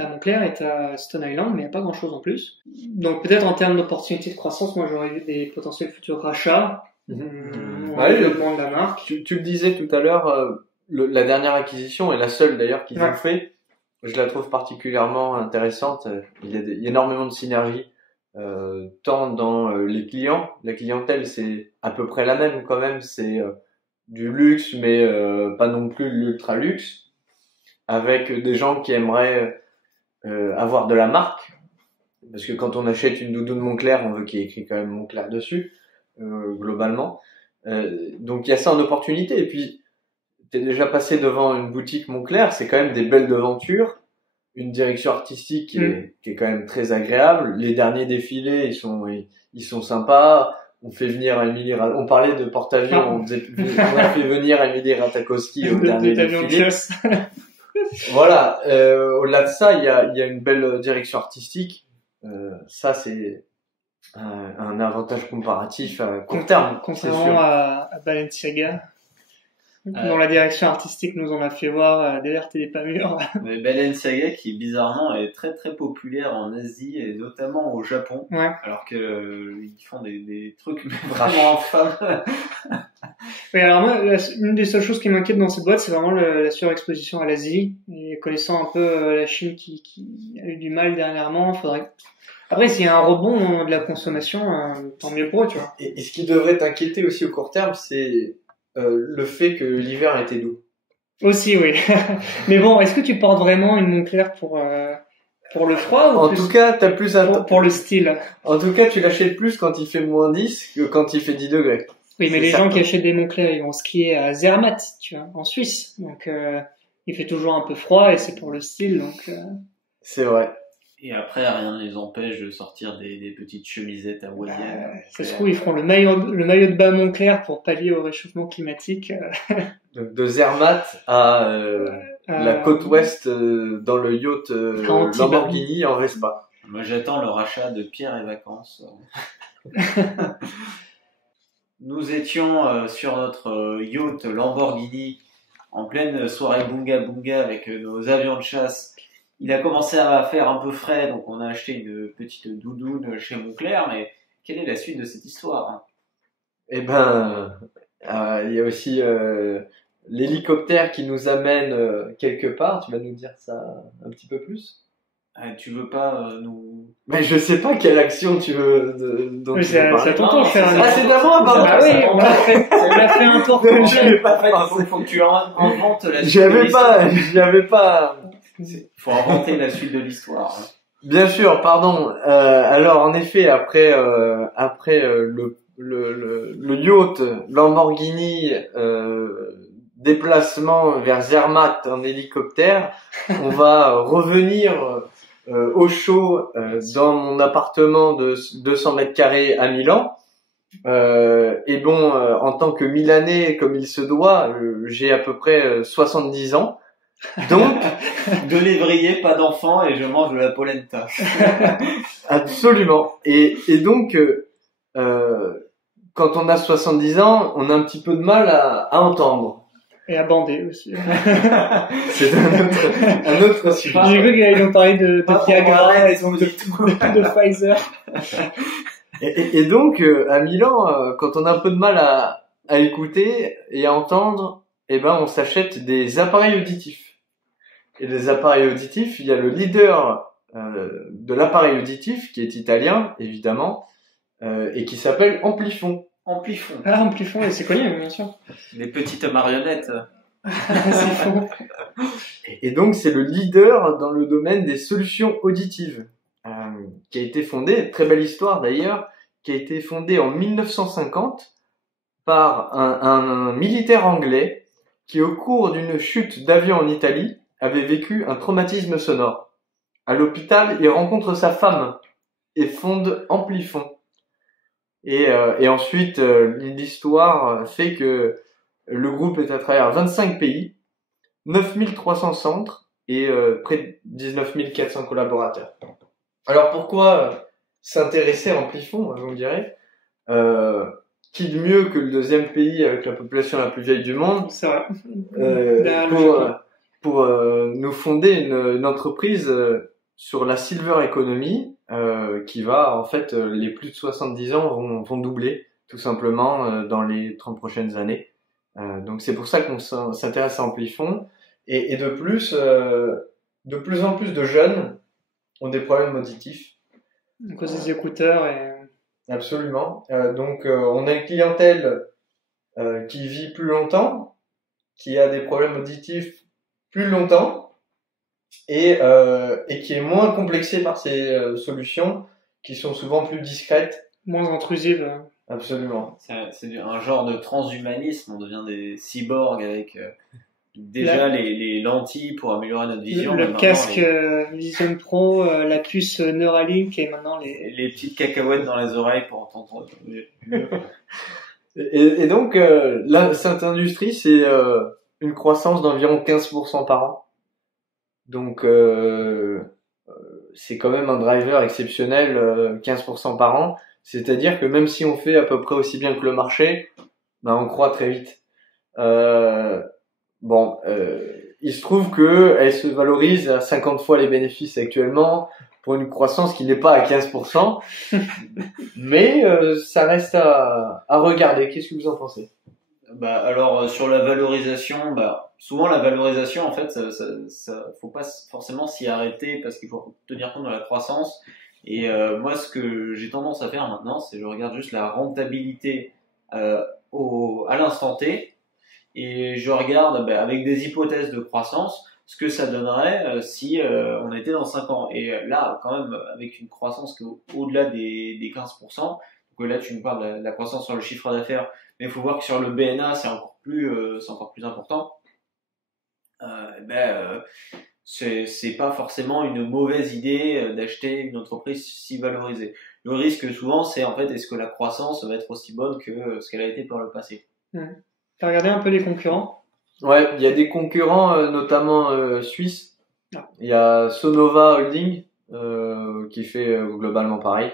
Moncler et t'as Stone Island, mais il n'y a pas grand-chose en plus. Donc peut-être en termes d'opportunités de croissance, moi j'aurais vu des potentiels futurs rachats, Ouais, développement de la marque. Tu le disais tout à l'heure, la dernière acquisition, et la seule d'ailleurs qu'ils Ouais. ont fait, je la trouve particulièrement intéressante. Il y a énormément de synergies, tant dans les clients. La clientèle, c'est à peu près la même quand même. C'est du luxe, mais pas non plus l'ultra luxe, avec des gens qui aimeraient avoir de la marque. Parce que quand on achète une doudoune Moncler, on veut qu'il y ait écrit quand même Moncler dessus, globalement. Donc il y a ça en opportunité. Et puis, t'es déjà passé devant une boutique Moncler, c'est quand même des belles devantures, une direction artistique qui est quand même très agréable. Les derniers défilés, ils sont sympas. On fait venir Émilie, on parlait de porte-avions, on a fait venir Émilie Ratakowski au dernier défilé. Voilà, au-delà de ça, il y a une belle direction artistique. Ça, c'est un avantage comparatif à court terme. Contrairement à Balenciaga, dont la direction artistique nous en a fait voir des vertes et des pas mûres. Mais Balenciaga qui bizarrement est très très populaire en Asie et notamment au Japon, Ouais. alors que ils font des trucs vraiment infâmes. Oui, alors moi, une des seules choses qui m'inquiète dans cette boîte, c'est vraiment la surexposition à l'Asie. Et connaissant un peu la Chine qui a eu du mal dernièrement, faudrait. Après, s'il y a un rebond de la consommation, tant mieux pour eux, tu vois. Et ce qui devrait t'inquiéter aussi au court terme, c'est le fait que l'hiver a été doux. Aussi, oui. Mais bon, est-ce que tu portes vraiment une Moncler pour le froid ou En plus tout cas, t'as plus pour le style? En tout cas, tu l'achètes plus quand il fait moins 10 que quand il fait 10 degrés. Oui, mais C'est les certain. gens qui achètent des Moncler, ils vont skier à Zermatt, tu vois, en Suisse. Donc, il fait toujours un peu froid et c'est pour le style, donc. C'est vrai. Et après, rien ne les empêche de sortir des petites chemisettes hawaïennes. Ça se trouve, ils feront le maillot de bain Moncler pour pallier au réchauffement climatique. Donc de Zermatt à la côte ouest dans le yacht Antibes. Lamborghini en Vespa. Moi, j'attends le rachat de Pierre et Vacances. Nous étions sur notre yacht Lamborghini en pleine soirée bunga bunga avec nos avions de chasse. Il a commencé à faire un peu frais, donc on a acheté une petite doudoune chez Moncler, mais quelle est la suite de cette histoire? Eh ben, il y a aussi l'hélicoptère qui nous amène quelque part. Tu vas nous dire ça un petit peu plus? Tu veux pas nous... Mais je sais pas quelle action tu veux dont Oui, tu veux c'est parler. à ton tour de faire un. Ah, c'est d'abord, pardon. Ah oui, on a fait un tour. Je l'ai pas En fait, pensé. faut que tu inventes la suite J'y de avais l'histoire. pas. Faut inventer la suite de l'histoire. Hein. Bien sûr, pardon. Alors en effet, après le yacht Lamborghini déplacement vers Zermatt en hélicoptère, on va revenir au chaud dans mon appartement de 200 mètres carrés à Milan. Et bon, en tant que Milanais, comme il se doit, j'ai à peu près 70 ans. Donc, De lévrier, pas d'enfant, et je mange de la polenta. absolument. Et donc, quand on a 70 ans, on a un petit peu de mal à entendre. Et à bander aussi. C'est un autre sujet. J'ai cru qu'ils allaient nous parler de Pas pour Viagra moi, et donc de Pfizer. Et donc, à Milan, quand on a un peu de mal à écouter et à entendre, eh ben, on s'achète des appareils auditifs. Et les appareils auditifs, il y a le leader de l'appareil auditif, qui est italien, évidemment, et qui s'appelle Amplifon. Amplifon. Ah, Amplifon, et c'est connu, bien sûr. Les petites marionnettes. C'est faux. Et donc, c'est le leader dans le domaine des solutions auditives, qui a été fondé, très belle histoire d'ailleurs, qui a été fondé en 1950 par un militaire anglais qui, au cours d'une chute d'avion en Italie, avait vécu un traumatisme sonore. À l'hôpital, il rencontre sa femme et fonde Amplifon. Et ensuite, l'histoire fait que le groupe est à travers 25 pays, 9300 centres et près de 19 400 collaborateurs. Alors pourquoi s'intéresser à Amplifon, vous me direz qui de mieux que le deuxième pays avec la population la plus vieille du monde C'est vrai. Derrière le Japon. pour nous fonder une entreprise sur la silver economy qui va en fait les plus de 70 ans vont doubler tout simplement dans les 30 prochaines années. Donc c'est pour ça qu'on s'intéresse à Amplifon et de plus en plus de jeunes ont des problèmes auditifs. À cause des écouteurs et... Absolument. Donc on a une clientèle qui vit plus longtemps, qui a des problèmes auditifs plus longtemps et qui est moins complexée par ces solutions qui sont souvent plus discrètes. Moins intrusives. Absolument. C'est un genre de transhumanisme, on devient des cyborgs avec déjà les lentilles pour améliorer notre vision. Le casque Vision Pro, la puce Neuralink et maintenant les petites cacahuètes dans les oreilles pour entendre mieux. Et donc là, cette industrie, c'est une croissance d'environ 15% par an. Donc c'est quand même un driver exceptionnel, 15% par an. C'est-à-dire que même si on fait à peu près aussi bien que le marché, ben on croît très vite. Il se trouve que elle se valorise à 50 fois les bénéfices actuellement pour une croissance qui n'est pas à 15%. Mais ça reste à regarder. Qu'est-ce que vous en pensez? Alors sur la valorisation, souvent la valorisation en fait, ça faut pas forcément s'y arrêter parce qu'il faut tenir compte de la croissance. Et moi, ce que j'ai tendance à faire maintenant, c'est je regarde juste la rentabilité à l'instant T et je regarde avec des hypothèses de croissance ce que ça donnerait si on était dans 5 ans. Et là, quand même, avec une croissance qui est au-delà des 15%, donc là tu me parles de la croissance sur le chiffre d'affaires, mais il faut voir que sur le BNA, c'est encore plus important. C'est pas forcément une mauvaise idée d'acheter une entreprise si valorisée. Le risque souvent, c'est en fait, est-ce que la croissance va être aussi bonne que ce qu'elle a été par le passé? T'as regardé un peu les concurrents? Ouais, il y a des concurrents, notamment suisses. Il y a Sonova Holding qui fait globalement pareil,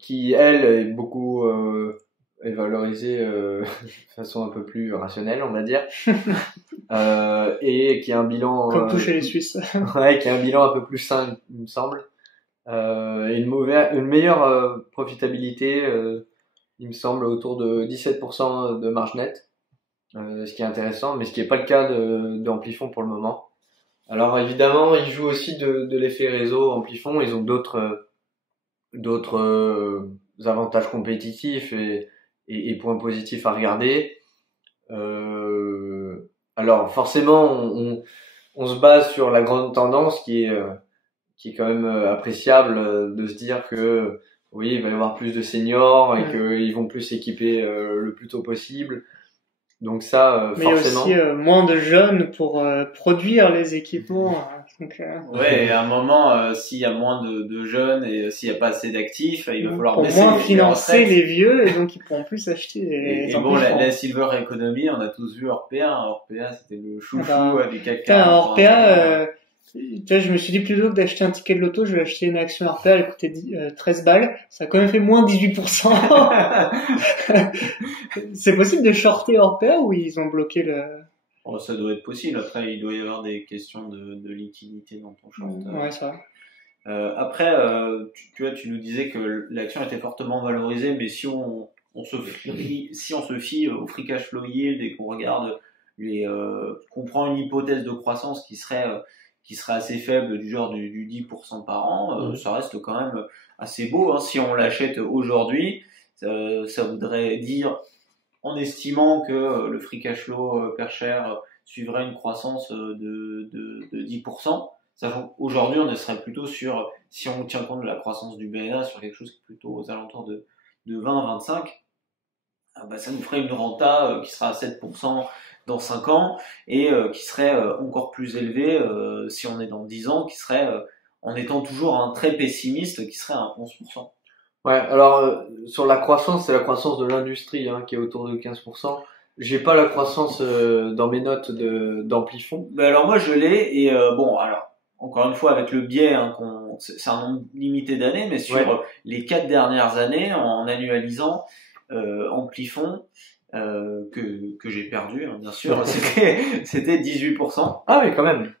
qui elle est beaucoup est valorisée de façon un peu plus rationnelle, on va dire. Et qui a un bilan comme tout chez les Suisses. Ouais, qui a un bilan un peu plus sain, il me semble, et une meilleure profitabilité, il me semble autour de 17% de marge nette, ce qui est intéressant, mais ce qui n'est pas le cas d'Amplifon pour le moment. Alors évidemment, ils jouent aussi de l'effet réseau. Amplifon, ils ont d'autres avantages compétitifs et points positifs à regarder. Alors forcément, on se base sur la grande tendance qui est quand même appréciable, de se dire que oui, il va y avoir plus de seniors et qu'ils vont plus s'équiper le plus tôt possible. Donc ça, mais forcément. Mais aussi moins de jeunes pour produire les équipements. Donc, ouais, et à un moment, s'il y a moins de jeunes et s'il n'y a pas assez d'actifs, il va falloir pour moins financer les vieux et donc ils pourront plus acheter les et bon, la silver economy, on a tous vu Orpea. Orpea, c'était le chouchou des CAC 40. Orpea, je me suis dit plutôt que d'acheter un ticket de loto, je vais acheter une action Orpea, elle coûtait 13 balles. Ça a quand même fait moins 18%. C'est possible de shorter Orpea ou ils ont bloqué le... Oh, ça doit être possible. Après, il doit y avoir des questions de liquidité dans ton short. Ouais, ça va. Après, tu nous disais que l'action était fortement valorisée, mais si on se fie au free cash flow yield et qu'on regarde qu'on prend une hypothèse de croissance qui serait assez faible, du genre du 10% par an, ça reste quand même assez beau. Hein. Si on l'achète aujourd'hui, ça voudrait dire, en estimant que le free cash flow per share suivrait une croissance de 10%, sachant qu'aujourd'hui on serait plutôt sur, si on tient compte de la croissance du BNA, sur quelque chose qui est plutôt aux alentours de 20-25, ça nous ferait une renta qui sera à 7% dans 5 ans et qui serait encore plus élevée si on est dans 10 ans, qui serait, en étant toujours un très pessimiste, qui serait à 11%. Ouais, alors sur la croissance, c'est la croissance de l'industrie qui est autour de 15%. J'ai pas la croissance dans mes notes d'Amplifon. Alors moi je l'ai et alors encore une fois avec le biais c'est un nombre limité d'années, mais sur les 4 dernières années en annualisant, Amplifon que j'ai perdu, hein, bien sûr. C'était 18%. Ah oui, quand même.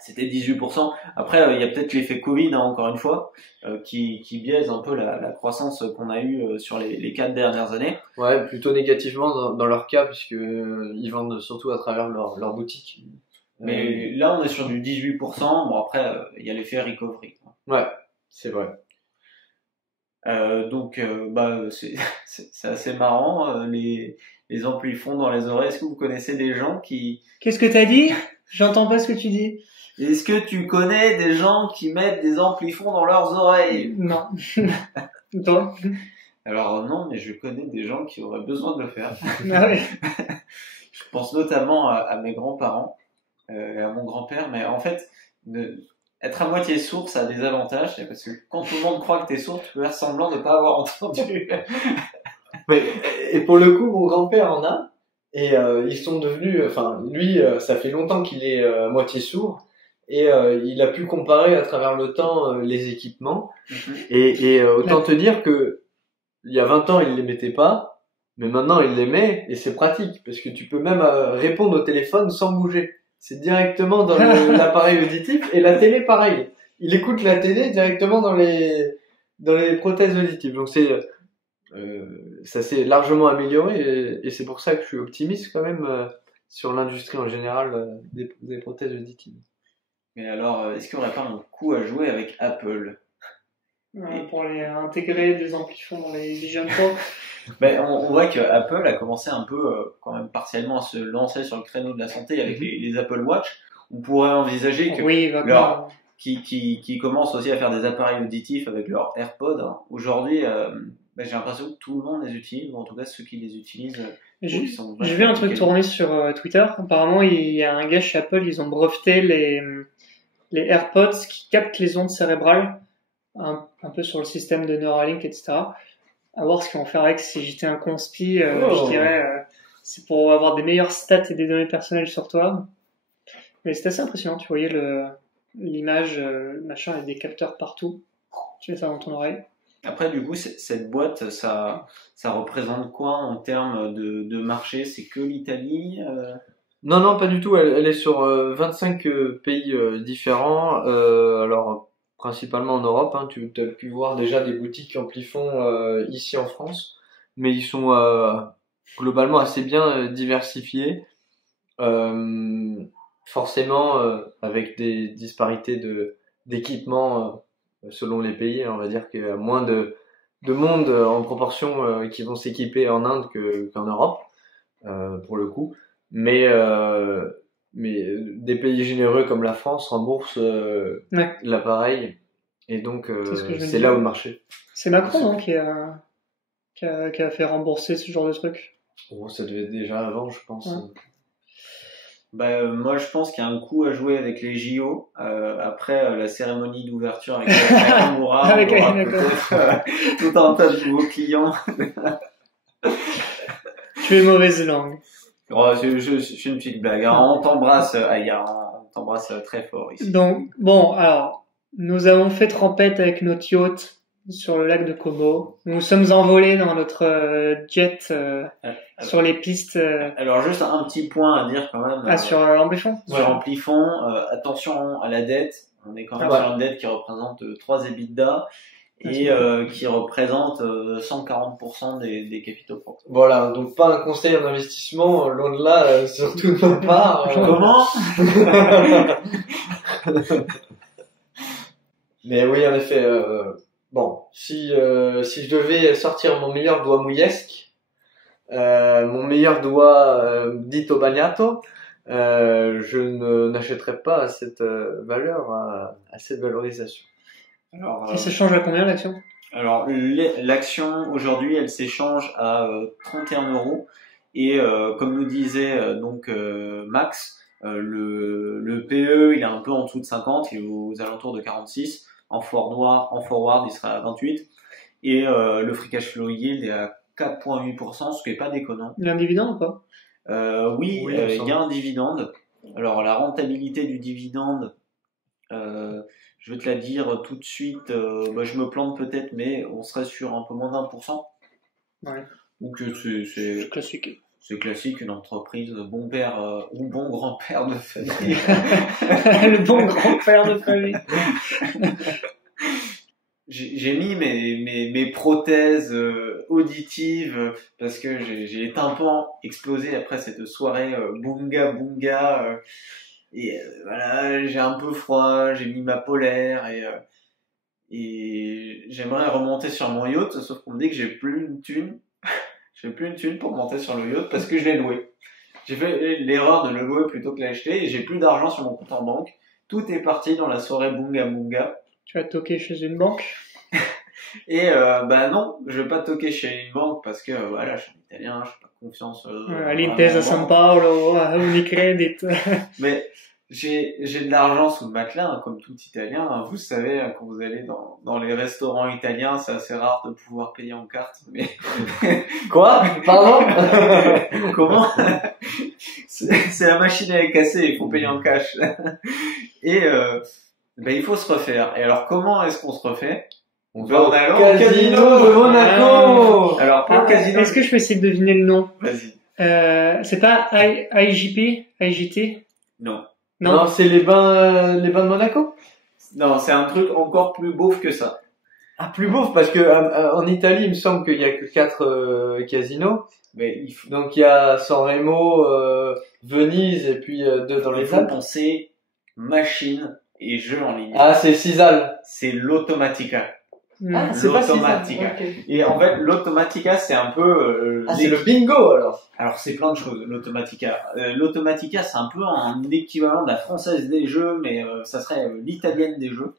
C'était 18%. Après, il y a peut-être l'effet Covid, hein, encore une fois, qui biaise un peu la croissance qu'on a eue sur les 4 dernières années. Ouais, plutôt négativement dans leur cas, puisque ils vendent surtout à travers leur boutique. Mais là, on est sur du 18%. Bon, après, il y a l'effet recovery. Ouais, c'est vrai. Donc, c'est assez marrant, les amplifons dans les oreilles. Est-ce que vous connaissez des gens qui... Qu'est-ce que t'as dit? J'entends pas ce que tu dis. Est-ce que tu connais des gens qui mettent des amplifons dans leurs oreilles? Non. Toi? Alors non, mais je connais des gens qui auraient besoin de le faire. Ah ouais. Je pense notamment à mes grands-parents et à mon grand-père, mais en fait, être à moitié sourd, ça a des avantages, parce que quand tout le monde croit que t'es sourd, tu peux faire semblant de ne pas avoir entendu. Mais, et pour le coup, mon grand-père en a, et ils sont devenus, enfin, lui, ça fait longtemps qu'il est moitié sourd, et il a pu comparer à travers le temps les équipements, et autant te dire que il y a 20 ans, il les mettait pas, mais maintenant, il les met, et c'est pratique, parce que tu peux même répondre au téléphone sans bouger. C'est directement dans l'appareil auditif, et la télé, pareil. Il écoute la télé directement dans les prothèses auditives. Donc ça s'est largement amélioré, et c'est pour ça que je suis optimiste quand même sur l'industrie en général des prothèses auditives. Mais alors, est-ce qu'il n'y aurait pas un coup à jouer avec Apple? Pour les intégrer des amplifons dans les Vision Pro. Ben, on voit que Apple a commencé un peu, quand même partiellement, à se lancer sur le créneau de la santé avec les Apple Watch. On pourrait envisager que qui commencent aussi à faire des appareils auditifs avec leurs AirPods. Hein. Aujourd'hui, j'ai l'impression que tout le monde les utilise, ou en tout cas ceux qui les utilisent. J'ai vu un truc tourner sur Twitter. Apparemment, il y a un gars chez Apple, ils ont breveté les AirPods qui captent les ondes cérébrales, un peu sur le système de Neuralink, etc. À voir ce qu'ils vont faire avec. Si j'étais un conspi, je dirais c'est pour avoir des meilleures stats et des données personnelles sur toi. Mais c'est assez impressionnant. Tu voyais l'image, machin, avec des capteurs partout. Tu mets ça dans ton oreille. Après, du coup, cette boîte, ça représente quoi en termes de marché? C'est que l'Italie Non, pas du tout. Elle est sur 25 pays différents. Alors, principalement en Europe. Hein. Tu as pu voir déjà des boutiques Amplifon ici en France. Mais ils sont globalement assez bien diversifiés. Forcément, avec des disparités d'équipements selon les pays. On va dire qu'il y a moins de monde en proportion qui vont s'équiper en Inde qu'en Europe, pour le coup. Mais des pays généreux comme la France remboursent l'appareil, et donc c'est là où le marché. C'est Macron hein, qui a fait rembourser ce genre de truc. Oh, ça devait être déjà avant, je pense. Ouais. Moi, je pense qu'il y a un coup à jouer avec les JO. Après la cérémonie d'ouverture avec Nakamura, on aura peut-être tout un tas de nouveaux clients. Tu es mauvaise langue. Oh, je suis une petite blague. Hein. On t'embrasse, Aya. On t'embrasse très fort ici. Donc, bon, alors, nous avons fait trempette avec notre yacht sur le lac de Como. Nous sommes envolés dans notre jet sur les pistes. Alors, juste un petit point à dire quand même. Sur Amplifon. Sur Amplifon, attention à la dette. On est quand même sur une dette qui représente 3 EBITDA. Et qui représente 140% des capitaux propres. Voilà, donc pas un conseil en investissement, loin de là, surtout de ma part. Comment? Mais oui, en effet, bon, si je devais sortir mon meilleur doigt mouillesque, mon meilleur doigt dito bagnato, je n'achèterais pas à cette valeur, à cette valorisation. Alors, et ça change à combien l'action? Alors l'action aujourd'hui elle s'échange à 31 €, et comme nous disait Max, le PE il est un peu en dessous de 50, il est aux alentours de 46, en forward il sera à 28, et le free cash flow yield est à 4,8%, ce qui est pas déconnant. Il y a un dividende ou pas? Oui, il y a un dividende. Alors la rentabilité du dividende, je vais te la dire tout de suite, je me plante peut-être, mais on serait sur un peu moins d'1%. Ouais. Donc C'est classique. c'est classique, une entreprise, bon père ou bon grand-père de famille. Le bon grand-père de famille. J'ai mis mes prothèses auditives parce que j'ai les tympans explosés après cette soirée bunga bunga et voilà, j'ai un peu froid, j'ai mis ma polaire et j'aimerais remonter sur mon yacht, sauf qu'on me dit que j'ai plus une thune. J'ai plus une thune pour monter sur le yacht parce que je l'ai loué. J'ai fait l'erreur de le louer plutôt que l'acheter et j'ai plus d'argent sur mon compte en banque. Tout est parti dans la soirée bunga bunga. Tu vas toquer chez une banque? Et bah non, je vais pas toquer chez une banque parce que voilà, je suis un Italien, je n'ai pas confiance. L'Intesa San Paolo, Unicredit. Mais j'ai de l'argent sous le matelas, hein, comme tout Italien. Hein. Vous savez, hein, quand vous allez dans les restaurants italiens, c'est assez rare de pouvoir payer en carte. Mais Quoi? Pardon? comment? C'est la machine elle est cassée, il faut payer en cash. Et ben il faut se refaire. Et alors comment est-ce qu'on se refait? On va au casino de Monaco. Alors pour le casino, Est-ce que je peux essayer de deviner le nom? vas-y. C'est pas IJP? IJT? Non. Non, c'est les bains de Monaco. Non, c'est un truc encore plus beauf que ça. Ah, plus beau, parce que en Italie, il me semble qu'il y a que 4 casinos. Mais il faut, Donc il y a San Remo, Venise et puis 2 dans il les faut Alpes. penser machine et jeu en ligne. Ah, c'est Sisal. C'est l'Automatica. Ah, c'est pas Sisal. L'Automatica. Ok. Et en fait, l'Automatica, c'est un peu... Ah, c'est le bingo alors. Alors, c'est plein de choses, l'Automatica. L'Automatica, c'est un peu un équivalent de la française des jeux, mais ça serait l'italienne des jeux.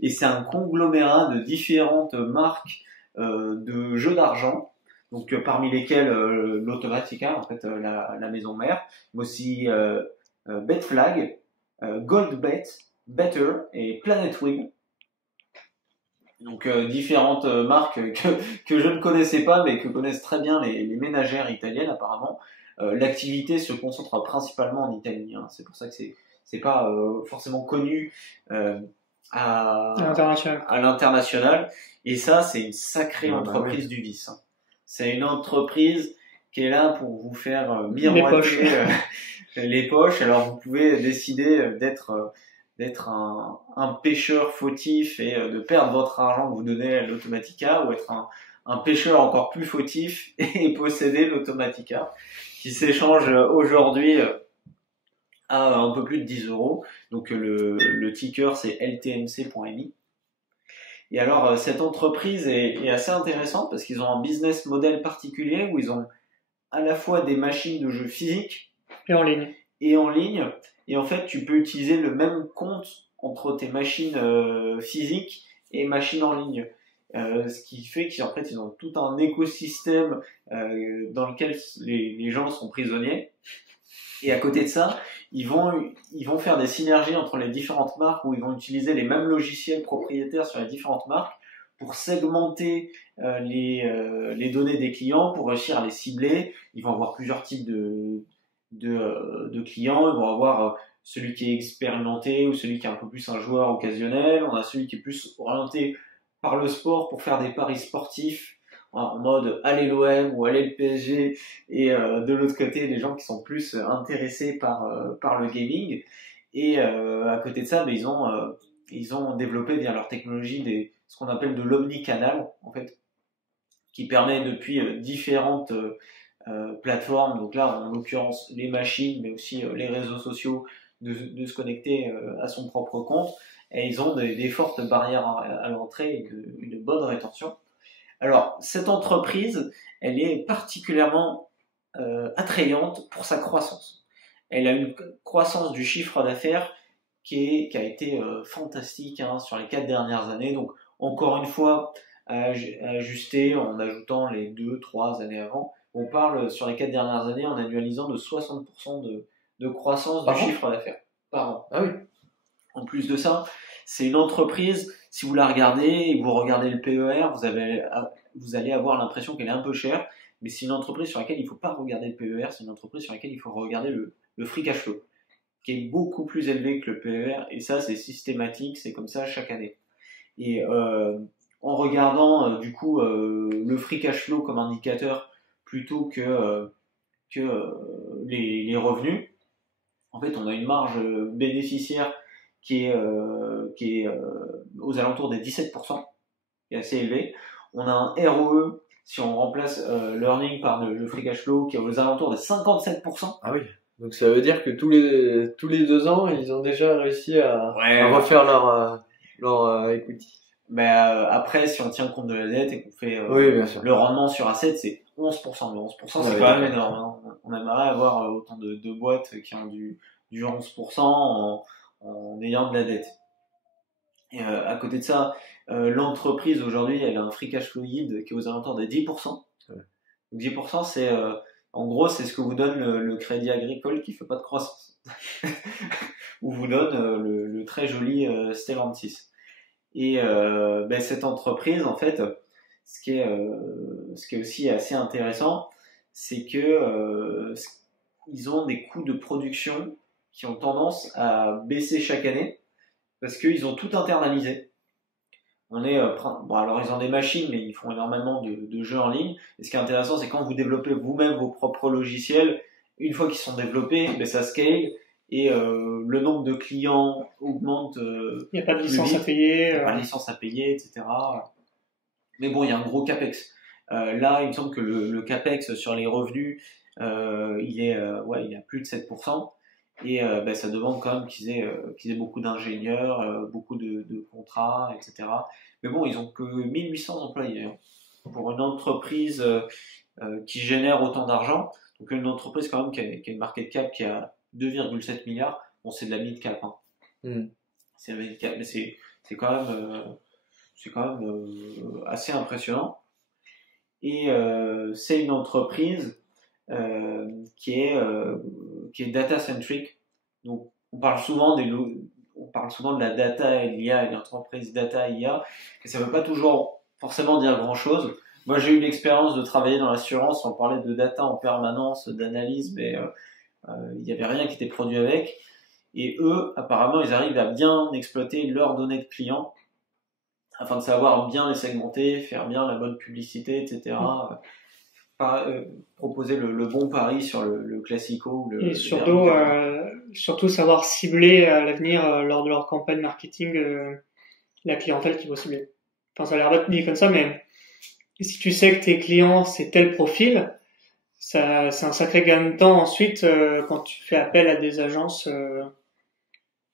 Et c'est un conglomérat de différentes marques de jeux d'argent. Donc, parmi lesquels l'Automatica, en fait, la maison mère, mais aussi Betflag, Goldbet, Better et Planet Win. Donc différentes marques que je ne connaissais pas mais que connaissent très bien les ménagères italiennes apparemment. L'activité se concentre principalement en Italie, hein. C'est pour ça que c'est pas forcément connu à l'international. Et ça c'est une sacrée entreprise du vice. Hein. C'est une entreprise qui est là pour vous faire miroiter les poches. Alors vous pouvez décider d'être un pêcheur fautif et de perdre votre argent que vous donnez à l'Automatica, ou être un pêcheur encore plus fautif et posséder l'Automatica, qui s'échange aujourd'hui à un peu plus de 10 €. Donc le ticker c'est ltmc.mi. Et alors cette entreprise est assez intéressante parce qu'ils ont un business model particulier où ils ont à la fois des machines de jeux physiques et en ligne. Et en fait, tu peux utiliser le même compte entre tes machines physiques et machines en ligne. Ce qui fait qu'en fait, ils ont tout un écosystème dans lequel les gens sont prisonniers. Et à côté de ça, ils vont faire des synergies entre les différentes marques où ils vont utiliser les mêmes logiciels propriétaires sur les différentes marques pour segmenter les données des clients, pour réussir à les cibler. Ils vont avoir plusieurs types de clients. Ils vont avoir celui qui est expérimenté ou celui qui est un peu plus un joueur occasionnel. On a celui qui est plus orienté par le sport pour faire des paris sportifs en mode allez l'OM ou allez le PSG, et de l'autre côté les gens qui sont plus intéressés par le gaming. Et à côté de ça, ils ont développé via leur technologie ce qu'on appelle de l'omnicanal en fait, qui permet depuis différentes plateformes, donc là en l'occurrence les machines mais aussi les réseaux sociaux, de se connecter à son propre compte. Et ils ont des fortes barrières à l'entrée et une bonne rétention. Alors cette entreprise, elle est particulièrement attrayante pour sa croissance. Elle a une croissance du chiffre d'affaires qui a été fantastique, hein, sur les 4 dernières années. Donc encore une fois à ajuster en ajoutant les 2-3 années avant. On parle sur les 4 dernières années en annualisant de 60% de croissance du chiffre d'affaires par an. Ah oui. En plus de ça, c'est une entreprise, si vous la regardez et vous regardez le PER, vous allez avoir l'impression qu'elle est un peu chère, mais c'est une entreprise sur laquelle il ne faut pas regarder le PER, c'est une entreprise sur laquelle il faut regarder le free cash flow, qui est beaucoup plus élevé que le PER, et ça c'est systématique, c'est comme ça chaque année. Et en regardant du coup le free cash flow comme indicateur plutôt que les revenus, en fait, on a une marge bénéficiaire qui est aux alentours des 17%, qui est assez élevée. On a un ROE, si on remplace l'earning par le free cash flow, qui est aux alentours des 57%. Ah oui. Donc ça veut dire que tous les 2 ans, ils ont déjà réussi à refaire leur equity. Mais après, si on tient compte de la dette et qu'on fait Oui, bien sûr. le rendement sur assets, c'est 11%. Mais 11%, c'est quand même énorme. Hein. On aimerait avoir autant de boîtes qui ont du 11% en ayant de la dette. Et à côté de ça, l'entreprise aujourd'hui, elle a un free cash flow yield qui est aux alentours de 10%. Ouais. Donc 10%, c'est en gros, c'est ce que vous donne le crédit agricole qui fait pas de croissance. Ou vous donne le très joli Stellantis. Et cette entreprise, en fait, ce qui est aussi assez intéressant, c'est que ils ont des coûts de production qui ont tendance à baisser chaque année parce qu'ils ont tout internalisé. Alors ils ont des machines, mais ils font énormément de jeux en ligne. Et ce qui est intéressant, c'est quand vous développez vous-même vos propres logiciels, une fois qu'ils sont développés, ça scale et le nombre de clients augmente. Il n'y a pas de licence à payer. Il n'y a pas de licence à payer, etc. Mais bon, il y a un gros capex. Là, il me semble que le capex sur les revenus, il est à plus de 7%. Et ça demande quand même qu'ils aient beaucoup d'ingénieurs, beaucoup de contrats, etc. Mais bon, ils ont que 1800 employés. Hein. Pour une entreprise qui génère autant d'argent, donc une entreprise quand même qui a une market cap qui a 2,7 milliards, bon, c'est de la mid-cap. Hein. C'est de la mid-cap, mais c'est quand même assez impressionnant. Et c'est une entreprise qui est data-centric. Donc, on parle souvent de la data et de l'IA, et l'entreprise data et IA, et ça ne veut pas toujours forcément dire grand-chose. Moi, j'ai eu l'expérience de travailler dans l'assurance, on parlait de data en permanence, d'analyse, mais il n'y avait rien qui était produit avec. Et eux, apparemment, ils arrivent à bien exploiter leurs données de clients afin de savoir bien les segmenter, faire bien la bonne publicité, etc. Proposer le bon pari sur le classico. Et surtout savoir cibler à l'avenir lors de leur campagne marketing la clientèle qu'ils vont cibler. Enfin, ça a l'air bête dit comme ça, mais si tu sais que tes clients c'est tel profil, c'est un sacré gain de temps ensuite quand tu fais appel à des agences.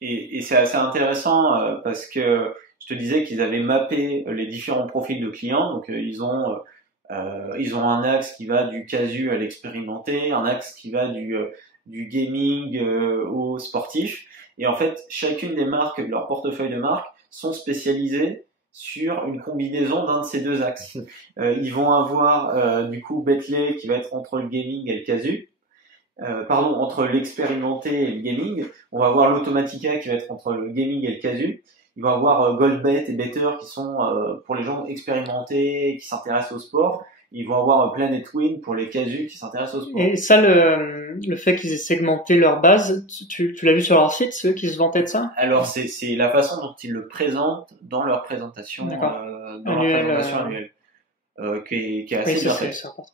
Et c'est assez intéressant parce que je te disais qu'ils avaient mappé les différents profils de clients. Donc ils ont un axe qui va du casu à l'expérimenté, un axe qui va du gaming au sportif. Et en fait, chacune des marques de leur portefeuille de marques sont spécialisées sur une combinaison d'un de ces deux axes. Ils vont avoir du coup Bentley qui va être entre le gaming et le casu. Entre l'expérimenté et le gaming. On va avoir l'Automatica qui va être entre le gaming et le casu. Ils vont avoir Goldbet et Better qui sont pour les gens expérimentés et qui s'intéressent au sport. Ils vont avoir Planet Win pour les casus qui s'intéressent au sport. Et ça, le fait qu'ils aient segmenté leur base, tu l'as vu sur leur site, ceux qui se vantaient de ça? Alors c'est la façon dont ils le présentent dans leur présentation, annuelle. Qui est assez bien faite. C'est important.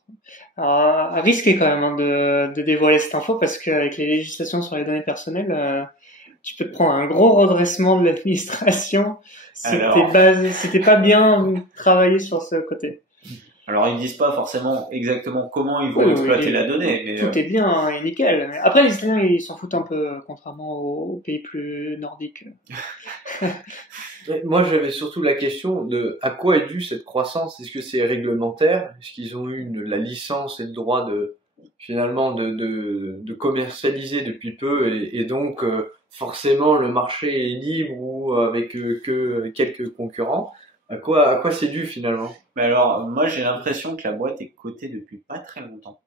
Alors, risqué quand même de dévoiler cette info parce qu'avec les législations sur les données personnelles, tu peux te prendre un gros redressement de l'administration. C'était pas bien travaillé sur ce côté. Alors ils disent pas forcément exactement comment ils vont exploiter la donnée. Mais tout est bien et nickel. Après les Italiens ils s'en foutent un peu, contrairement aux pays plus nordiques. Moi j'avais surtout la question de à quoi est due cette croissance. Est-ce que c'est réglementaire? Est-ce qu'ils ont eu la licence et le droit de commercialiser depuis peu et donc forcément le marché est libre ou avec que quelques concurrents? À quoi c'est dû finalement? Mais alors, moi j'ai l'impression que la boîte est cotée depuis pas très longtemps.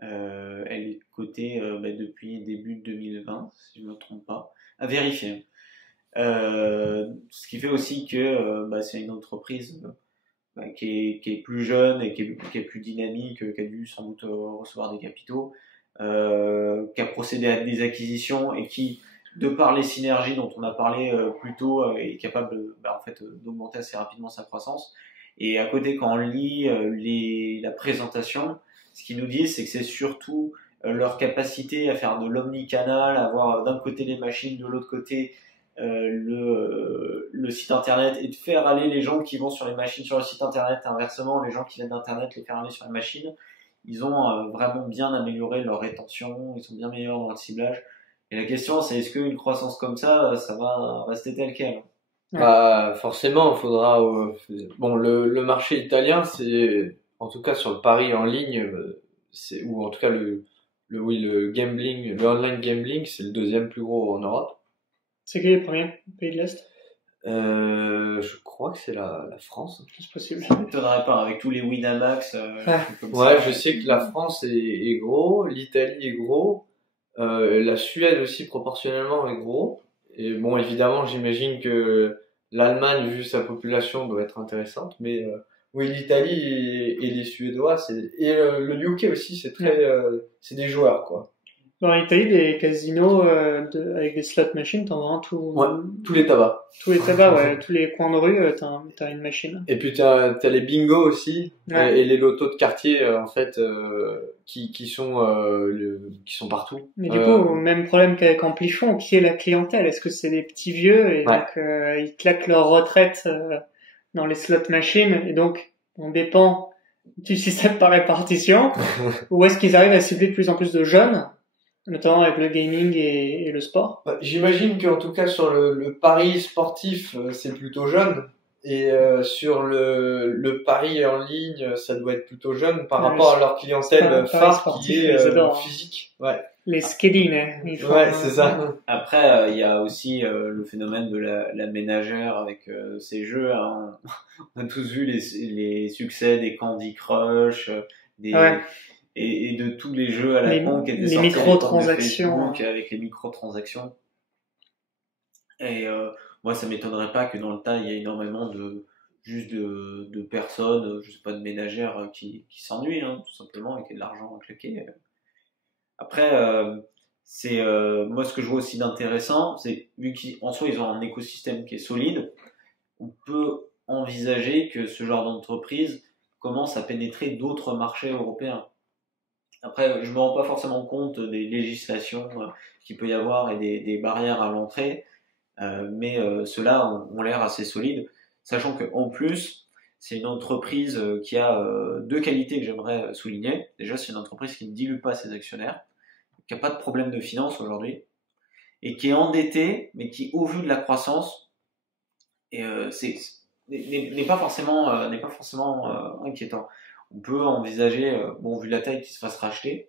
Elle est cotée depuis début 2020, si je me trompe pas. À vérifier. Ce qui fait aussi que c'est une entreprise qui est plus jeune et qui est plus dynamique, qui a dû sans doute recevoir des capitaux, qui a procédé à des acquisitions et qui de par les synergies dont on a parlé plus tôt, est capable en fait, d'augmenter assez rapidement sa croissance. Et à côté, quand on lit la présentation, ce qu'ils nous disent, c'est que c'est surtout leur capacité à faire de l'omnicanal, à avoir d'un côté les machines, de l'autre côté le site internet, et de faire aller les gens qui vont sur les machines sur le site internet, inversement, les gens qui viennent d'internet, les faire aller sur les machines. Ils ont vraiment bien amélioré leur rétention, ils sont bien meilleurs dans le ciblage. Et la question, c'est est-ce qu'une croissance comme ça va rester telle quelle? Bah, forcément, il faudra. Bon, le marché italien, c'est en tout cas sur le pari en ligne, ou en tout cas le gambling, le online gambling, c'est le deuxième plus gros en Europe. C'est qui les premiers pays de l'Est? Je crois que c'est la France. C'est possible. Ça m'étonnerait pas, avec tous les Winamax. Ouais, je sais que la France est gros, l'Italie est gros, la Suède aussi proportionnellement est gros. Et bon, évidemment, j'imagine que l'Allemagne, vu sa population, doit être intéressante. Mais oui, l'Italie et les Suédois, le UK aussi, c'est c'est des joueurs, quoi. Dans l'Italie, des casinos avec des slot machines, t'en as Ouais, tous les tabacs. Tous les tabacs, ouais, tous les coins de rue, t'as une machine. Et puis t'as les bingos aussi, ouais. et les lotos de quartier, en fait, qui sont partout. Mais du coup, même problème qu'avec Amplifon, qui est la clientèle? Est-ce que c'est des petits vieux et ouais. donc ils claquent leur retraite dans les slot machines et donc on dépend du système par répartition ou est-ce qu'ils arrivent à cibler de plus en plus de jeunes, notamment avec le gaming et le sport? J'imagine qu'en tout cas sur le pari sportif, c'est plutôt jeune. Et sur le pari en ligne, ça doit être plutôt jeune par rapport à leur clientèle phare qui est physique. Ouais. Les schedines. Ouais, c'est ça. Après, il y a aussi le phénomène de la ménagère avec ces jeux. Hein. On a tous vu les succès des Candy Crush, et de tous les jeux à la con qui étaient sortis. Les microtransactions. Avec les microtransactions. Et moi, ça m'étonnerait pas que dans le tas, il y ait énormément de personnes, je sais pas, de ménagères qui s'ennuient, hein, tout simplement, et qui ont de l'argent à claquer. Après, moi, ce que je vois aussi d'intéressant, c'est vu qu'en soi, ils ont un écosystème qui est solide, on peut envisager que ce genre d'entreprise commence à pénétrer d'autres marchés européens. Après, je me rends pas forcément compte des législations qu'il peut y avoir et des barrières à l'entrée. Mais ceux-là ont l'air assez solides, sachant qu'en plus c'est une entreprise qui a deux qualités que j'aimerais souligner. Déjà, c'est une entreprise qui ne dilue pas ses actionnaires, qui n'a pas de problème de finance aujourd'hui, et qui est endettée, mais qui, au vu de la croissance, n'est pas forcément inquiétant. On peut envisager, vu la taille, qu'ils se fassent racheter,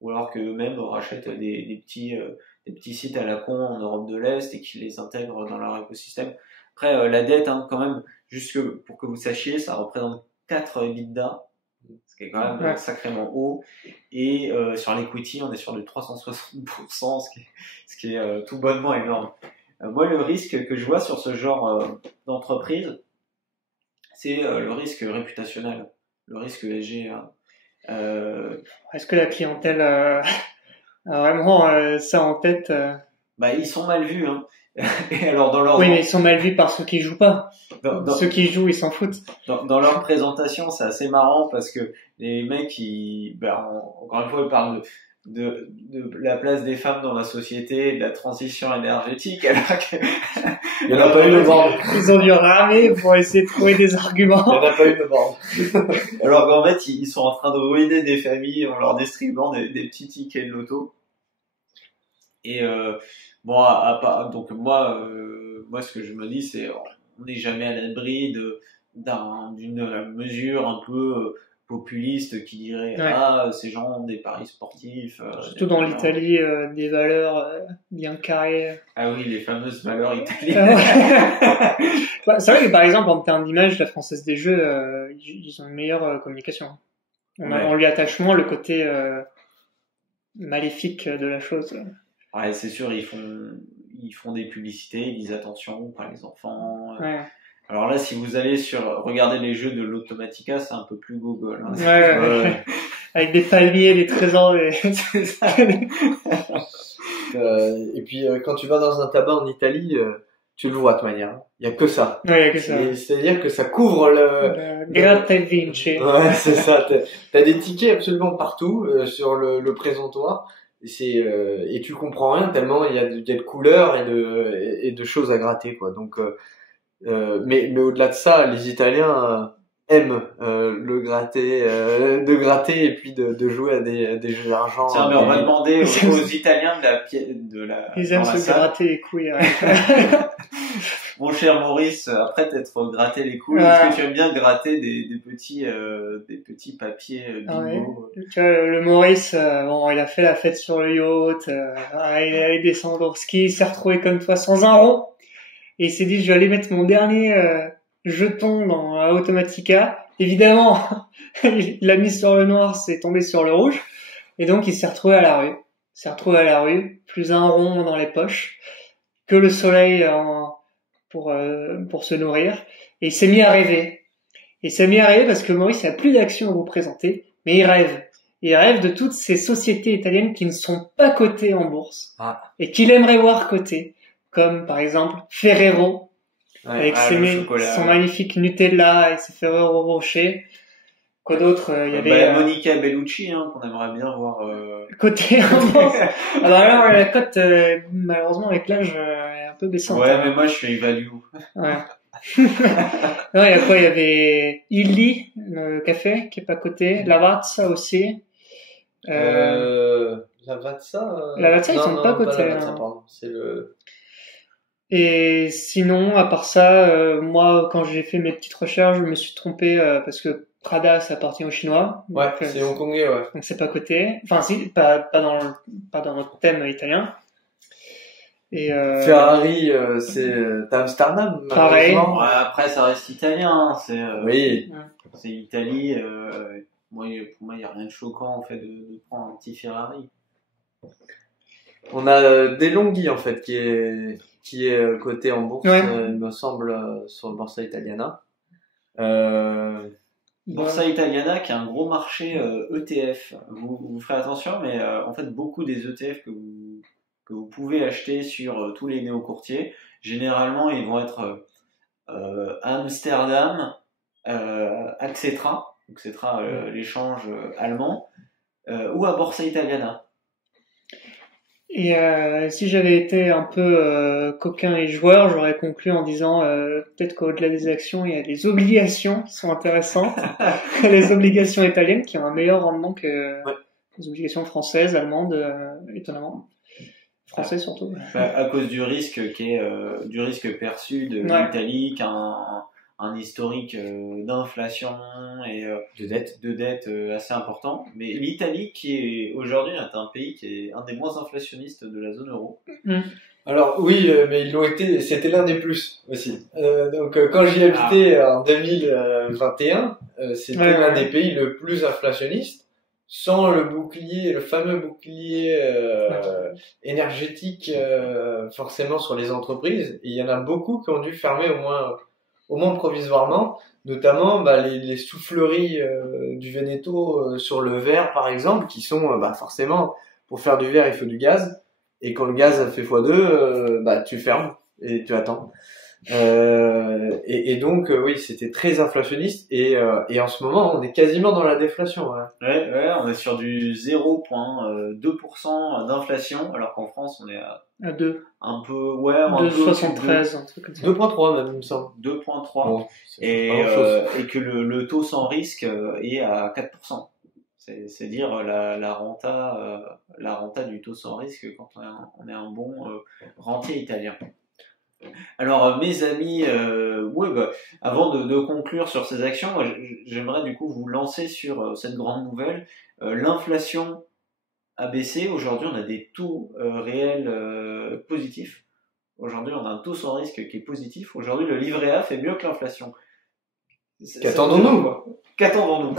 ou alors qu'eux-mêmes rachètent des petits sites à la con en Europe de l'Est et qui les intègrent dans leur écosystème. Après, la dette, hein, quand même, juste pour que vous sachiez, ça représente 4 EBITDA, ce qui est quand même sacrément haut. Et sur l'equity, on est sur du 360%, ce qui est tout bonnement énorme. Moi, le risque que je vois sur ce genre d'entreprise, c'est le risque réputationnel, le risque ESG. Est-ce que la clientèle a vraiment ça en tête? Ils sont mal vus, hein. Et alors oui, mais ils sont mal vus par ceux qui jouent pas. Ceux qui jouent, ils s'en foutent. Dans leur présentation, c'est assez marrant parce que les mecs, encore une fois, ils parlent de la place des femmes dans la société, de la transition énergétique, alors que il n'y en a pas eu de bord. Ils ont dû ramer pour essayer de trouver des arguments. Il n'y en a pas eu de bord. Alors qu'en fait, ils sont en train de ruiner des familles en leur distribuant des petits tickets de loto. Et donc moi, ce que je me dis, c'est on n'est jamais à l'abri d'une mesure un peu populiste qui dirait ces gens ont des paris sportifs. Surtout dans l'Italie, des valeurs bien carrées. Ah oui, les fameuses valeurs italiennes. C'est vrai que par exemple, en termes d'image, la Française des Jeux, ils ont une meilleure communication. On lui attache moins le côté maléfique de la chose. Ouais, c'est sûr, ils font des publicités, ils disent attention, pas les enfants. Ouais. Alors là, si vous allez regarder les jeux de l'Automatica, c'est un peu plus gogol. Hein. Ouais. Avec des palmiers, des trésors. Et puis quand tu vas dans un tabac en Italie, tu le vois de toute manière. Il y a que ça. Ouais, il y a que ça. C'est-à-dire que ça couvre Gratta e vinci. Ouais, c'est ça. T'as des tickets absolument partout sur le présentoir. Et tu comprends rien tellement il y a de couleurs et de choses à gratter, quoi. Donc, mais au-delà de ça, les Italiens aiment le gratter, de gratter et puis de jouer à des jeux d'argent. Tiens, mais on va demander aux Italiens de la Ils aiment dans la se salle. gratter les couilles. Hein. Mon cher Maurice, après t'être gratté les couilles, Ouais. est-ce que tu aimes bien gratter des petits papiers Ah ouais. bingo Tu vois, le Maurice, bon, il a fait la fête sur le yacht, il est allé descendre au ski, il s'est retrouvé comme toi sans un rond, et il s'est dit, je vais aller mettre mon dernier jeton dans la Automatica. Évidemment, il l'a mis sur le noir, c'est tombé sur le rouge, et donc il s'est retrouvé à la rue. Il s'est retrouvé à la rue, plus un rond dans les poches, que le soleil pour se nourrir, et il s'est mis à rêver. Il s'est mis à rêver parce que Maurice n'a plus d'action à vous présenter, mais il rêve. Il rêve de toutes ces sociétés italiennes qui ne sont pas cotées en bourse et qu'il aimerait voir cotées, comme par exemple Ferrero, avec le chocolat, son magnifique Nutella et ses Ferrero Rocher. Quoi d'autre il y avait Monica Bellucci, hein, qu'on aimerait bien voir. Côté en bourse. Alors là, la cote, malheureusement, avec l'âge, est un peu baissante. Ouais, mais moi je suis value. Ouais. Non, il y a quoi? Il y avait Illy, le café, qui est pas coté. Lavazza aussi. Lavazza, Lavazza, ils non, sont non, pas cotés, Lavazza, hein. pardon. C'est le... Et sinon, à part ça, moi, quand j'ai fait mes petites recherches, je me suis trompé parce que Prada, ça appartient aux Chinois. Ouais, Donc, c'est hongkongais, ouais. donc c'est pas coté. Enfin, si, pas dans notre thème italien. Et Ferrari, c'est Amsterdam, Pareil. malheureusement. Ouais, après ça reste italien, hein, Oui. c'est Italie. Pour moi, il n'y a rien de choquant en fait de prendre un petit Ferrari. On a DeLonghi, en fait, qui est coté en bourse, Ouais. il me semble, sur Borsa Italiana. Borsa Italiana qui a un gros marché ETF. Vous ferez attention, mais en fait beaucoup des ETF que vous pouvez acheter sur tous les néo-courtiers, généralement ils vont être Amsterdam, Axetra, l'échange allemand, ou à Borsa Italiana. Et si j'avais été un peu coquin et joueur, j'aurais conclu en disant peut-être qu'au-delà des actions, il y a des obligations qui sont intéressantes. Les obligations italiennes qui ont un meilleur rendement que les obligations françaises, allemandes, étonnamment. Françaises surtout. À cause du risque du risque perçu de l'Italie, qui a un historique d'inflation et de dette assez important. Mais l'Italie, qui est aujourd'hui est un pays qui est un des moins inflationnistes de la zone euro. Alors oui, mais ils l'ont été, c'était l'un des plus aussi. Donc quand j'y habitais en 2021, c'était l'un des pays le plus inflationniste, sans le fameux bouclier énergétique forcément sur les entreprises. Et il y en a beaucoup qui ont dû fermer au moins provisoirement, notamment les souffleries du Veneto sur le verre par exemple, qui sont forcément, pour faire du verre il faut du gaz, et quand le gaz a fait x2, tu fermes et tu attends. Et donc oui, c'était très inflationniste, et en ce moment on est quasiment dans la déflation. Ouais, on est sur du 0,2% d'inflation, alors qu'en France on est à 2. un peu, 2,73, un truc comme ça. 2,3 même, il me semble. 2,3. Bon, et que le taux sans risque est à 4%. C'est dire la renta du taux sans risque quand on est un bon rentier italien. Alors mes amis, avant de conclure sur ces actions, moi, j'aimerais du coup vous lancer sur cette grande nouvelle. L'inflation a baissé. Aujourd'hui, on a des taux réels positifs. Aujourd'hui, on a un taux sans risque qui est positif. Aujourd'hui, le livret A fait mieux que l'inflation. Qu'attendons-nous ? Qu'attendons-nous ?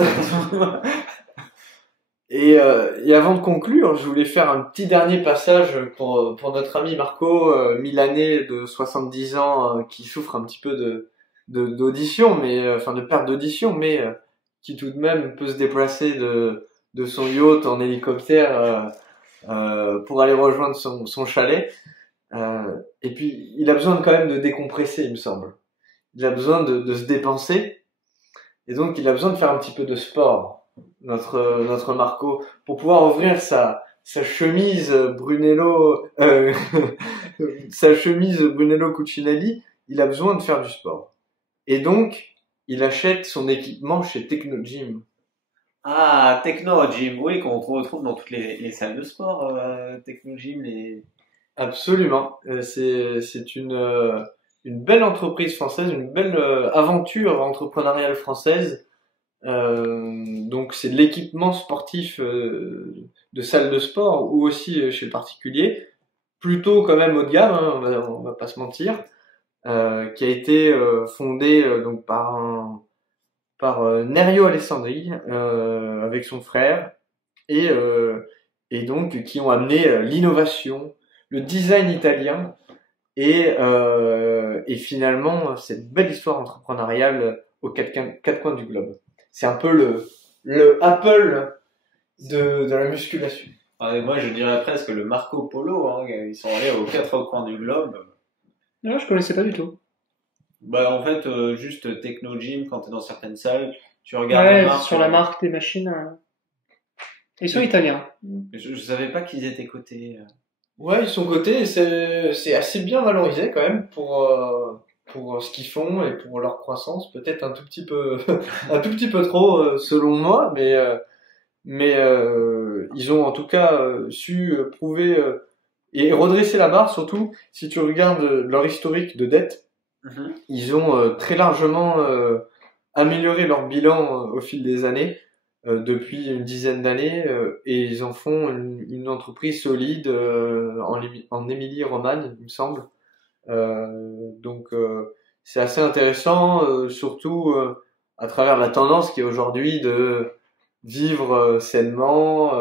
Et avant de conclure, je voulais faire un petit dernier passage pour notre ami Marco, milanais de 70 ans, qui souffre un petit peu d'audition, mais de perte d'audition, mais qui tout de même peut se déplacer de son yacht en hélicoptère pour aller rejoindre son chalet. Et puis, il a besoin quand même de décompresser, il me semble. Il a besoin de se dépenser. Et donc, il a besoin de faire un petit peu de sport, notre Marco, pour pouvoir ouvrir sa chemise Brunello, sa chemise Brunello Cucinelli. Il a besoin de faire du sport. Et donc, il achète son équipement chez Technogym. Ah, Technogym, oui, qu'on retrouve dans toutes les salles de sport, Technogym, Absolument. C'est une belle entreprise française, une belle aventure entrepreneuriale française. Donc c'est de l'équipement sportif de salle de sport ou aussi chez le particulier, plutôt quand même haut de gamme, hein, on va pas se mentir, qui a été fondé donc par Nerio Alessandri avec son frère et donc qui ont amené l'innovation, le design italien et finalement cette belle histoire entrepreneuriale aux quatre coins du globe. C'est un peu le Apple de la musculation. Moi, je dirais presque le Marco Polo. Hein, ils sont allés aux quatre coins du globe. Non, je connaissais pas du tout. Bah, en fait, juste Technogym, quand t'es dans certaines salles, tu regardes Ouais, la marque, sur la marque des machines. Ils sont italiens. Je savais pas qu'ils étaient cotés. Ouais, ils sont cotés et c'est assez bien valorisé quand même pour ce qu'ils font et pour leur croissance. Peut-être un tout petit peu trop selon moi, mais ils ont en tout cas su prouver et redresser la barre. Surtout si tu regardes leur historique de dette, ils ont très largement amélioré leur bilan au fil des années. Depuis une dizaine d'années et ils en font une entreprise solide en Émilie-Romagne, il me semble. Donc c'est assez intéressant, surtout à travers la tendance qui est aujourd'hui de vivre sainement,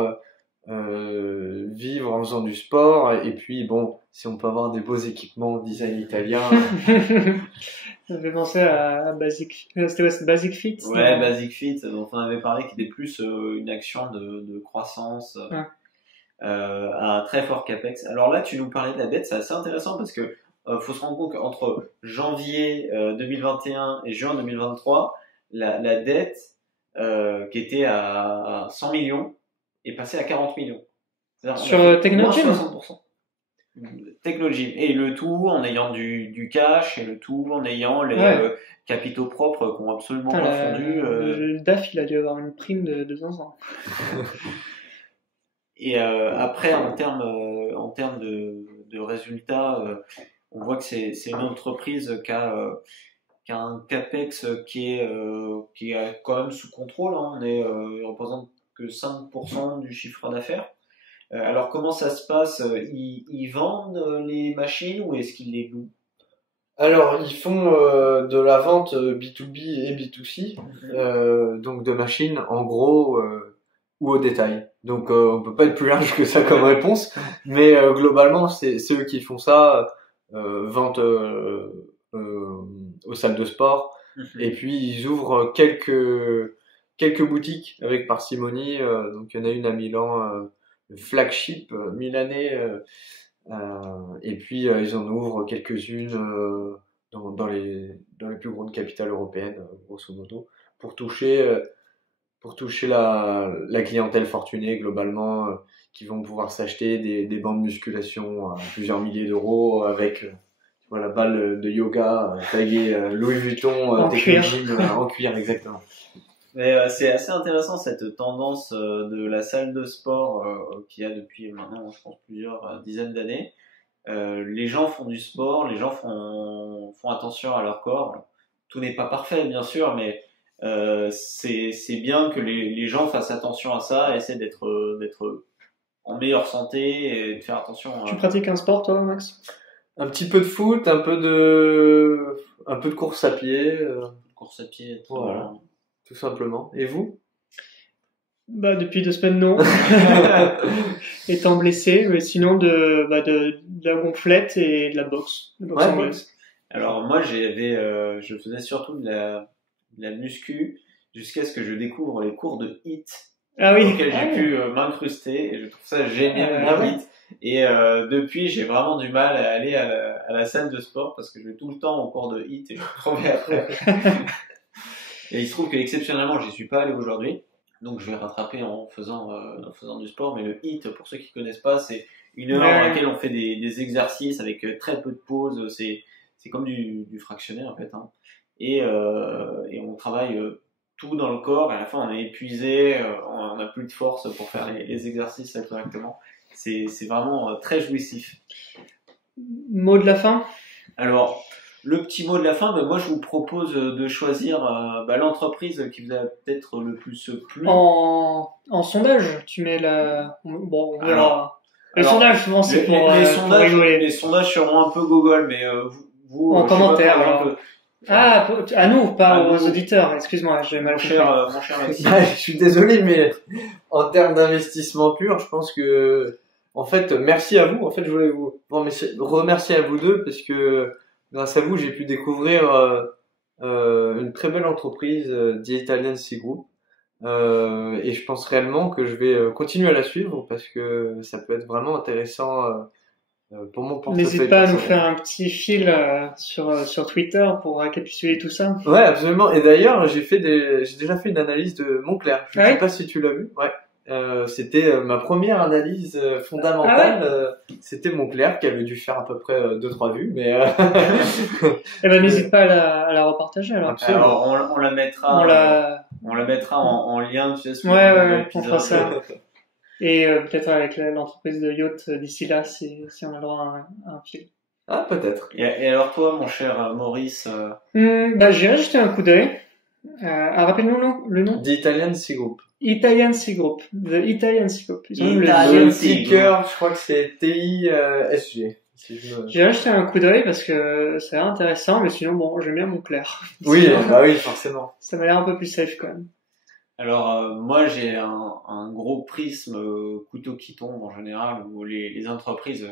vivre en faisant du sport et puis bon, si on peut avoir des beaux équipements design italien. Ça me fait penser à Basic. C'était Basic Fit. Ouais, Basic Fit, dont on avait parlé, qui était plus une action de croissance à un très fort capex. Alors là, tu nous parlais de la dette, c'est assez intéressant parce que faut se rendre compte qu'entre janvier 2021 et juin 2023, la dette qui était à 100 millions est passée à 40 millions. Sur Technogym. 60%. Technogym. Et le tout en ayant du cash et le tout en ayant les capitaux propres qui ont absolument pas fondu. Le DAF, il a dû avoir une prime de 200 ans. Et après, en termes de résultats, on voit que c'est une entreprise qui a un capex qui est quand même sous contrôle. Hein. Il représente que 5% du chiffre d'affaires. Alors comment ça se passe? Ils vendent les machines ou est-ce qu'ils les louent? Alors ils font de la vente B2B et B2C, donc de machines en gros ou au détail. Donc on peut pas être plus large que ça comme réponse, mais globalement c'est eux qui font ça, vente aux salles de sport, et puis ils ouvrent quelques boutiques avec parcimonie. Donc il y en a une à Milan. Le flagship milanais, et puis ils en ouvrent quelques-unes dans les plus grandes capitales européennes, grosso modo, pour toucher la clientèle fortunée globalement, qui vont pouvoir s'acheter des bancs de musculation à plusieurs milliers d'euros avec la balle de yoga taillée Louis Vuitton en cuir. En cuir, exactement. Mais c'est assez intéressant cette tendance de la salle de sport qu'il y a depuis maintenant, je pense, plusieurs dizaines d'années. Les gens font du sport, les gens font attention à leur corps. Alors, tout n'est pas parfait, bien sûr, mais c'est bien que les gens fassent attention à ça, essaient d'être en meilleure santé et de faire attention. Tu pratiques un sport, toi, Max? Un petit peu de foot, un peu de course à pied. Course à pied, voilà. Tout simplement. Et vous? Bah, depuis 2 semaines, non. Étant blessé, mais sinon de la gonflette et de la boxe. Anglaise. Alors, moi, je faisais surtout de la muscu jusqu'à ce que je découvre les cours de HIIT. Ah oui. auquel j'ai pu m'incruster, et je trouve ça génial, Ah ouais. limite. Et depuis, j'ai vraiment du mal à aller à la salle de sport parce que je vais tout le temps au cours de HIIT et je reviens après. Et il se trouve que exceptionnellement, j'y suis pas allé aujourd'hui, donc je vais rattraper en faisant du sport. Mais le HIIT, pour ceux qui connaissent pas, c'est une heure dans laquelle on fait des exercices avec très peu de pauses. C'est comme du fractionné en fait, hein. Et on travaille tout dans le corps. Et à la fin, on est épuisé, on n'a plus de force pour faire les exercices correctement. C'est vraiment très jouissif. Mot de la fin? Alors, le petit mot de la fin, moi je vous propose de choisir l'entreprise qui vous a peut-être le plus plu. En sondage, tu mets la... Bon, on verra. Les alors, sondages, souvent, c'est pour sondages, rigoler. les sondages seront un peu Google, mais vous En je sais commentaire, pas, par alors. exemple, Ah, à nous, pas À aux nous. auditeurs. Excuse-moi, j'ai mal mon compris. cher Maxime. Ah, je suis désolé, mais en termes d'investissement pur, je pense que, en fait, merci à vous. En fait, je voulais vous remercier à vous deux parce que grâce à vous, j'ai pu découvrir une très belle entreprise, The Italian Sea Group. Et je pense réellement que je vais continuer à la suivre parce que ça peut être vraiment intéressant pour mon portefeuille. N'hésite pas à nous personnel. faire un petit fil sur Twitter pour récapituler tout ça. Ouais, absolument. Et d'ailleurs, j'ai déjà fait une analyse de Moncler. Je Ah sais ouais pas si tu l'as vu. Ouais. C'était ma première analyse fondamentale. C'était Moncler qui avait dû faire à peu près 2-3 vues, mais Eh ben, n'hésite pas à la repartager, alors. Absolument. Alors, on la mettra, On la... en lien, tu sais, sur Ouais, le on épisode. fera ça. Et peut-être avec l'entreprise de yacht d'ici là, si on a le droit à un fil. Ah, peut-être. Et alors toi, mon cher Maurice, J'irai jeter un coup d'œil. Rappelle-nous le nom. The Italian Sea Group. Italian Sea Group. The Italian Sea Group. Ils ont Italian Le Sea ticker, je crois que c'est TISG. Si je me... J'irai jeter un coup d'œil parce que ça a l'air intéressant, mais sinon, bon, j'aime bien Moncler. Oui, bah oui, forcément. Ça m'a l'air un peu plus safe quand même. alors moi j'ai un gros prisme couteau qui tombe en général, où les entreprises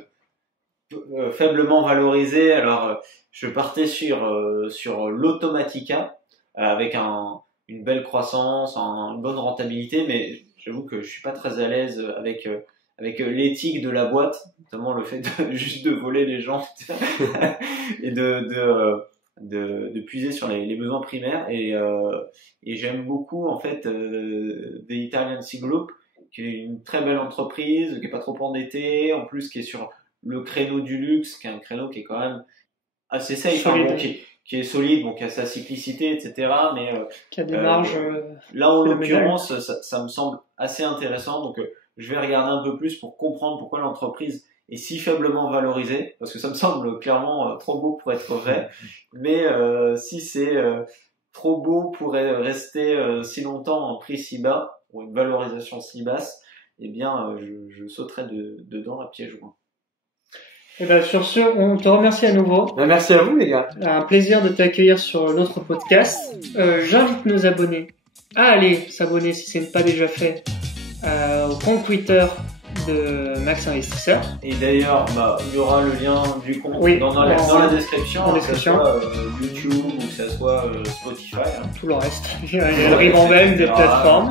faiblement valorisées. Alors je partais sur l'Automatica avec une belle croissance, une bonne rentabilité, mais j'avoue que je suis pas très à l'aise avec l'éthique de la boîte, notamment le fait juste de voler les gens et de puiser sur les besoins primaires. Et j'aime beaucoup en fait The Italian Sea Group, qui est une très belle entreprise, qui est pas trop endettée, en plus qui est sur le créneau du luxe, qui est un créneau qui est quand même assez safe, hein, bon, qui est solide, bon, qui a sa cyclicité, etc. Mais Qui a des marges. là, en phénoménales. l'occurrence, ça me semble assez intéressant. Donc, je vais regarder un peu plus pour comprendre pourquoi l'entreprise est si faiblement valorisée, parce que ça me semble clairement trop beau pour être vrai. Mais si c'est trop beau pour rester si longtemps en prix si bas, ou une valorisation si basse, eh bien, je sauterai dedans à pieds joints. Et ben, sur ce, on te remercie à nouveau. Bah, merci à vous, les gars. Un plaisir de t'accueillir sur notre podcast. J'invite nos abonnés à aller s'abonner si ce n'est pas déjà fait au compte Twitter de Max Investisseur. Et d'ailleurs, il y aura le lien du compte Oui, dans la description, en que description. ce soit YouTube ou que ce soit Spotify. Hein. Tout le reste. Il y a le ribambelle des plateformes.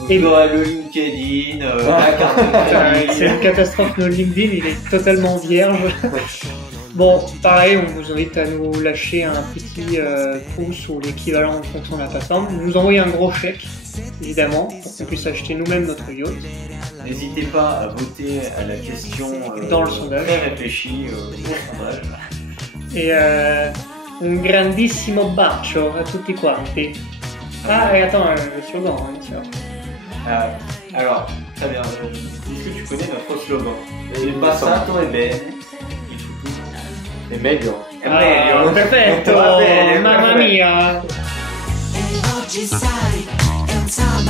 Donc, Et il y aura le LinkedIn, la carte de C'est une crédit. catastrophe, notre LinkedIn, il est totalement vierge. Bon, pareil, on vous invite à nous lâcher un petit pouce ou l'équivalent en fonction de la plateforme. Nous envoyer un gros chèque, évidemment, pour qu'on puisse acheter nous-mêmes notre yacht. N'hésitez pas à voter à la question Dans le sondage. très réfléchie au sondage. Et un grandissimo bacio a tutti quanti. Ah, et attends, le slogan, hein, tiens. Alors, très bien. Est-ce que tu connais notre slogan? Il Il me passato è bene, il futuro C'est meglio. è meglio. Perfetto, Va bene, mamma perfetto. mia. E oggi sai, è un sabato